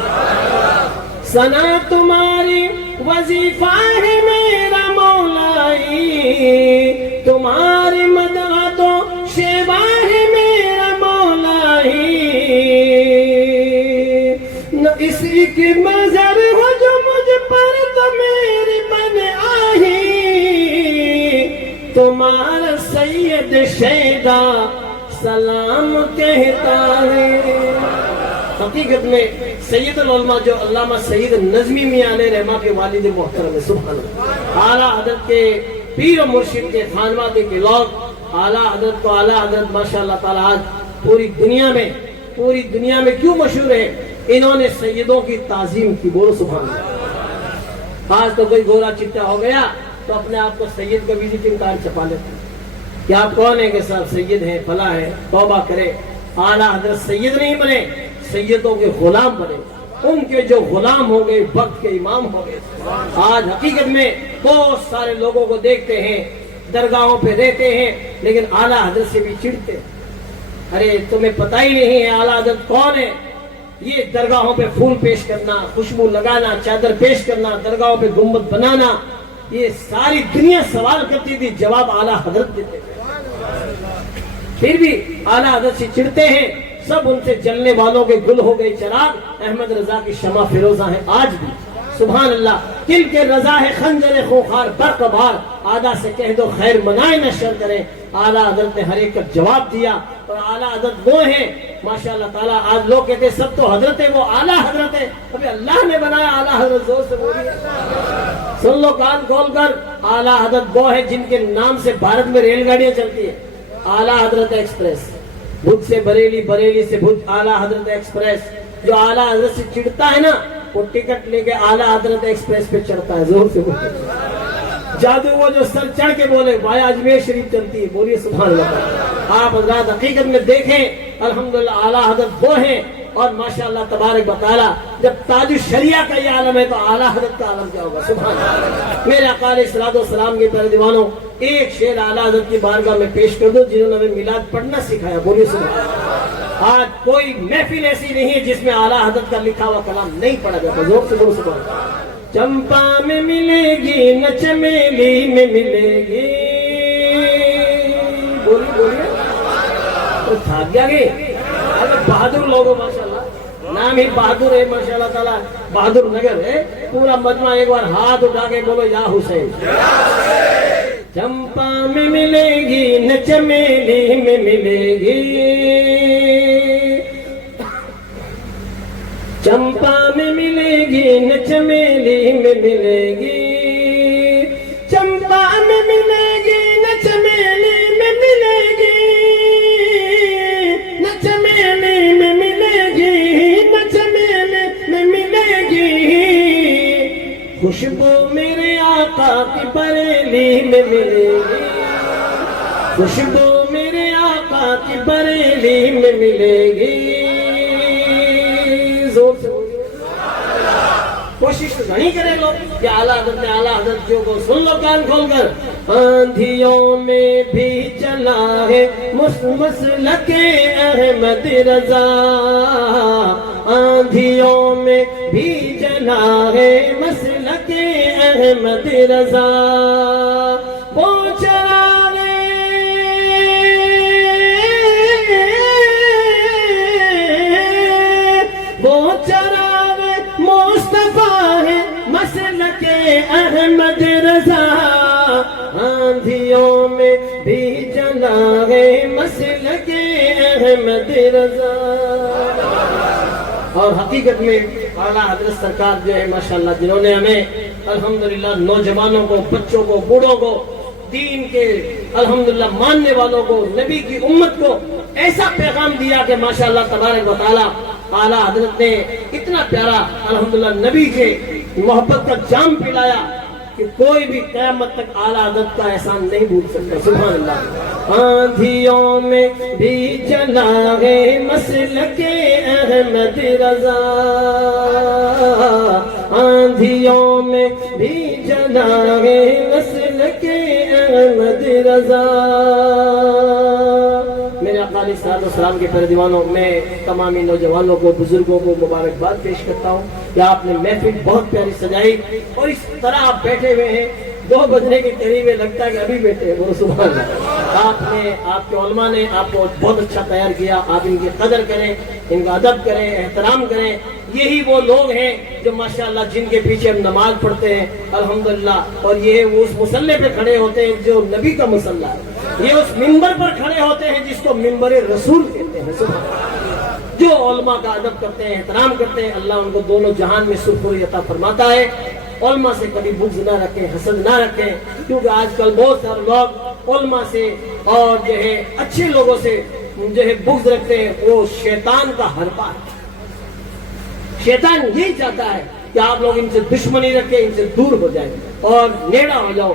ثنا تمہاری وظیفہ ہے میرا مولائی، تمہاری مدح تو شیوا ہے میرا مولائی. نہ اسی کی مظہر ہو جو مجھ پر تو میری بن آئی، تمہارا سید شیدا سلام کہتا ہے. حقیقت میں سید العلماء جو علامہ سید نظمی میاں علیہ رحمہ کے والد محترم ہے. سبحان اللہ. اعلیٰ حضرت کے پیر و مرشد کے خانوادے کے لوگ اعلیٰ حضرت کو اعلیٰ حضرت ماشاءاللہ تعالیٰ آج پوری دنیا میں کیوں مشہور ہے؟ انہوں نے سیدوں کی تعظیم کی. بولو سبحان اللہ. آج تو کوئی گورا چٹا ہو گیا تو اپنے آپ کو سید کا وزٹنگ کارڈ چھپا لیتے ہیں کہ آپ کون ہیں کہ صاحب سید ہیں فلاں ہیں. توبہ کرے. اعلیٰ حضرت سید نہیں بنے, سیدوں کے غلام بنے. ان کے جو غلام ہو گئے وقت کے امام ہو گئے. آج حقیقت میں بہت سارے لوگوں کو دیکھتے ہیں درگاہوں پہ رہتے ہیں لیکن اعلیٰ حضرت سے بھی چڑھتے ہیں. ارے تمہیں پتہ ہی نہیں ہے اعلیٰ حضرت کون ہے. یہ درگاہوں پہ پھول پیش کرنا, خوشبو لگانا, چادر پیش کرنا, درگاہوں پہ گنبد بنانا, یہ ساری دنیا سوال کرتی تھی, جواب اعلیٰ حضرت دیتے تھے. پھر بھی اعلیٰ حضرت سے چڑھتے ہیں. سب ان سے جلنے والوں کے گل ہو گئے چراغ, احمد رضا کی شمع فیروزہ ہیں آج بھی. سبحان اللہ. کل کے رضا ہے خنجر خوخار برق بار, آدھا سے کہہ دو خیر منائے نہ شر کریں. اعلیٰ حضرت نے ہر ایک کا جواب دیا. اور اعلیٰ حضرت وہ ہیں ماشاء اللہ تعالیٰ. آج لوگ کہتے ہیں سب تو حضرت ہے, وہ اعلیٰ حضرت ہے. ابھی اللہ نے بنایا اعلیٰ حضرت. زور سے بولیے, سن لو کان کھول کر. اعلیٰ حضرت وہ ہے جن کے نام سے بھارت میں ریل گاڑیاں چلتی ہیں. اعلیٰ حضرت ایکسپریس, بھوج سے بریلی, بریلی سے بھوج, اعلیٰ حضرت ایکسپریس. جو اعلیٰ حضرت سے چڑھتا ہے نا وہ ٹکٹ لے کے اعلیٰ حضرت ایکسپریس پہ چڑھتا ہے. زور سے بولیے. جادو وہ جو سر چڑھ کے بولے وایا اجمیر شریف چلتی ہے. بولیے سبحان اللہ. آپ حضرات حقیقت میں دیکھیں الحمدللہ اعلیٰ حضرت وہ ہیں. اور ماشاءاللہ تبارک و تعالیٰ جب تاج الشریعہ کا یہ عالم ہے تو اعلیٰ حضرت کا عالم کیا ہوگا. سبحان اللہ. میرے آقا علیہ الصلوۃ والسلام کے پیارے دیوانوں, ایک شعر اعلیٰ حضرت کی بارگاہ میں پیش کر دو جنہوں نے ہمیں میلاد پڑھنا سکھایا. بولیے سبحان اللہ. آج کوئی محفل ایسی نہیں ہے جس میں اعلیٰ حضرت کا لکھا ہوا کلام نہیں پڑھا جاتا. زور سے بولو سبحان اللہ. چمپا میں ملے گی نہ چمیلی میں ملے گی. بولیے بولیے. تو تھک گیا گے بہادر لوگوں ماشاءاللہ, نام ہی بہادر ہے ماشاءاللہ تعالیٰ. بہادر نگر ہے پورا مجمع. ایک بار ہاتھ اٹھا کے بولو یا حسین. چمپا میں ملے گی نہ چمیلی میں ملے گی, چمپا میں ملے گی نہ چمیلی میں ملے گی. چمپا میں ملے گی نہ چمیلی میں ملے گی, نہ چمیلی میں ملے گی, نہ چمیلی میں ملے گی. خوشبو میرے آقا کی بریلی میں ملے گی, خوشبو میرے آقا کی بریلی میں ملے گی. زور سے کوشش تو نہیں کرے لوگ کہ اعلیٰ حضرت نے اعلیٰ حضرت کو سن لو کان کھول کر. آندھیوں میں بھی چلا ہے مسلک احمد رضا, آندھیوں میں بھی چلا ہے مسلک احمد رضا. وہ چراغے وہ چراغ مصطفیٰ ہے مسلک احمد رضا, آندھیوں میں بھی جلا ہے مسلک احمد رضا. اور حقیقت میں اعلیٰ حضرت سرکار جو ہے ماشاءاللہ جنہوں نے ہمیں الحمدللہ نوجوانوں کو, بچوں کو, بوڑھوں کو, دین کے الحمدللہ ماننے والوں کو, نبی کی امت کو ایسا پیغام دیا کہ ماشاءاللہ تبارک و تعالیٰ اعلیٰ حضرت نے اتنا پیارا الحمدللہ نبی کے محبت کا جام پلایا کہ کوئی بھی قیامت تک اعلیٰ حضرت کا احسان نہیں بھول سکتا. سبحان اللہ. آندھیوں میں بھی چلا ہے مسلک احمد رضا, آندھیوں میں بھی چلا ہے مسلک احمد رضا. میرے آقا علیہ الصلوۃ والسلام کے پیارے دیوانوں, میں تمامی نوجوانوں کو, بزرگوں کو مبارکباد پیش کرتا ہوں کہ آپ نے محفل بہت پیاری سجائی. اور اس طرح آپ بیٹھے ہوئے ہیں 2 بجنے کے قریب, لگتا ہے کہ ابھی بیٹھے ہیں. بولو سبحان اللہ. آپ نے, آپ کے علماء نے آپ کو بہت اچھا تیار کیا. آپ ان کی قدر کریں, ان کا ادب کریں, احترام کریں. یہی وہ لوگ ہیں جو ماشاءاللہ جن کے پیچھے ہم نماز پڑھتے ہیں الحمدللہ. اور یہ وہ اس مصلے پہ کھڑے ہوتے ہیں جو نبی کا مصلہ ہے. یہ اس منبر پر کھڑے ہوتے ہیں جس کو منبر رسول کہتے ہیں. سبحان اللہ. جو علماء کا ادب کرتے ہیں, احترام کرتے ہیں, اللہ ان کو دونوں جہان میں سرخری عطا فرماتا ہے. علماء سے کبھی بغض نہ رکھیں, حسد نہ رکھیں, کیونکہ آج کل بہت سارے لوگ علماء سے اور جو ہے اچھے لوگوں سے جو ہے بغض رکھتے ہیں. وہ شیطان کا حربہ ہے. شیطان یہی چاہتا ہے کہ آپ لوگ ان سے دشمنی رکھیں, ان سے دور ہو جائیں اور نیڑا ہو جاؤ.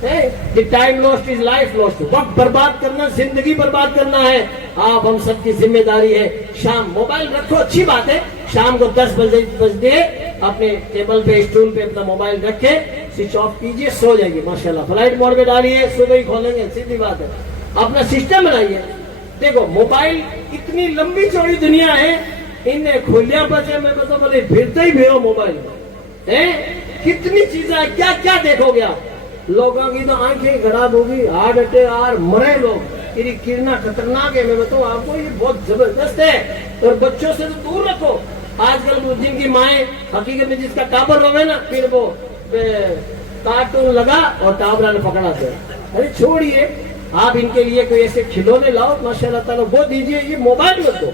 Time last is life last. وقت برباد کرنا زندگی برباد کرنا ہے. آپ ہم سب کی ذمہ داری ہے. شام موبائل رکھو, اچھی بات ہے. شام کو 10 بجے اپنے ٹیبل پہ اسٹول پہ اپنا موبائل رکھے, سوئچ آف کیجئے, سو جائیے. ماشاءاللہ فلائٹ موڈ پہ ڈالیے, صبح ہی کھولیں گے, سیدھی بات ہے. اپنا سسٹم بنائیے. دیکھو موبائل اتنی لمبی چوڑی دنیا ہے, انہیں کھولیا بچے میں بتا بولے پھرتے ہی پھرو موبائل میں. کتنی چیزیں کیا کیا دیکھو گے آپ. لوگوں کی تو آنکھیں خراب ہوگی, ہارٹ اٹیک اور مرے لوگ. یہ کرنا خطرناک ہے, میں بتاؤں آپ کو, یہ بہت زبردست ہے. اور بچوں سے تو دور رکھو. آج کل جن کی مائیں حقیقت میں جس کا ٹاپر ہوگا نا, پھر وہ کارٹون لگا اور ٹاپرا نے پکڑا دے. ارے چھوڑیے, آپ ان کے لیے کوئی ایسے کھلونے لاؤ ماشاء اللہ تعالیٰ, وہ دیجیے. یہ موبائل مت دو.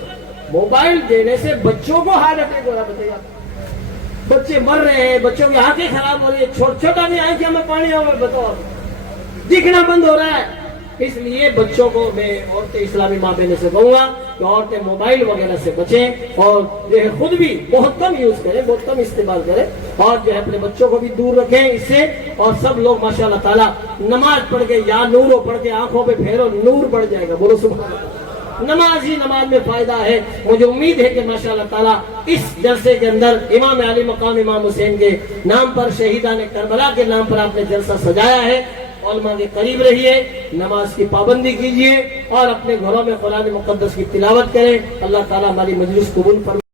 موبائل دینے سے بچوں کو ہارٹ اٹیک ہو رہا, بتائیے آپ. بچے مر رہے ہیں, بچوں کی آنکھیں خراب ہو رہی ہے. چھوٹا نہیں آنکھیں میں پانی آ رہا, بتاؤ دکھنا بند ہو رہا ہے. اس لیے بچوں کو میں عورتیں اسلامی ماں بہنوں سے کہوں گا کہ عورتیں موبائل وغیرہ سے بچیں, اور جو ہے خود بھی بہت کم یوز کریں, بہت کم استعمال کریں, اور جو ہے اپنے بچوں کو بھی دور رکھیں اس سے. اور سب لوگ ماشاء اللہ تعالیٰ نماز پڑھ کے یا نورو پڑھ کے آنکھوں پہ پھیرو, نور بڑھ جائے گا. بولو سبحان اللہ. نماز ہی نماز میں فائدہ ہے. مجھے امید ہے کہ ماشاء اللہ تعالیٰ اس جلسے کے اندر امام علی مقام امام حسین کے نام پر, شہیدان کربلا کے نام پر آپ نے جلسہ سجایا ہے. علماء کے قریب رہیے, نماز کی پابندی کیجیے, اور اپنے گھروں میں قرآن مقدس کی تلاوت کریں. اللہ تعالیٰ ہماری مجلس قبول فرمائے.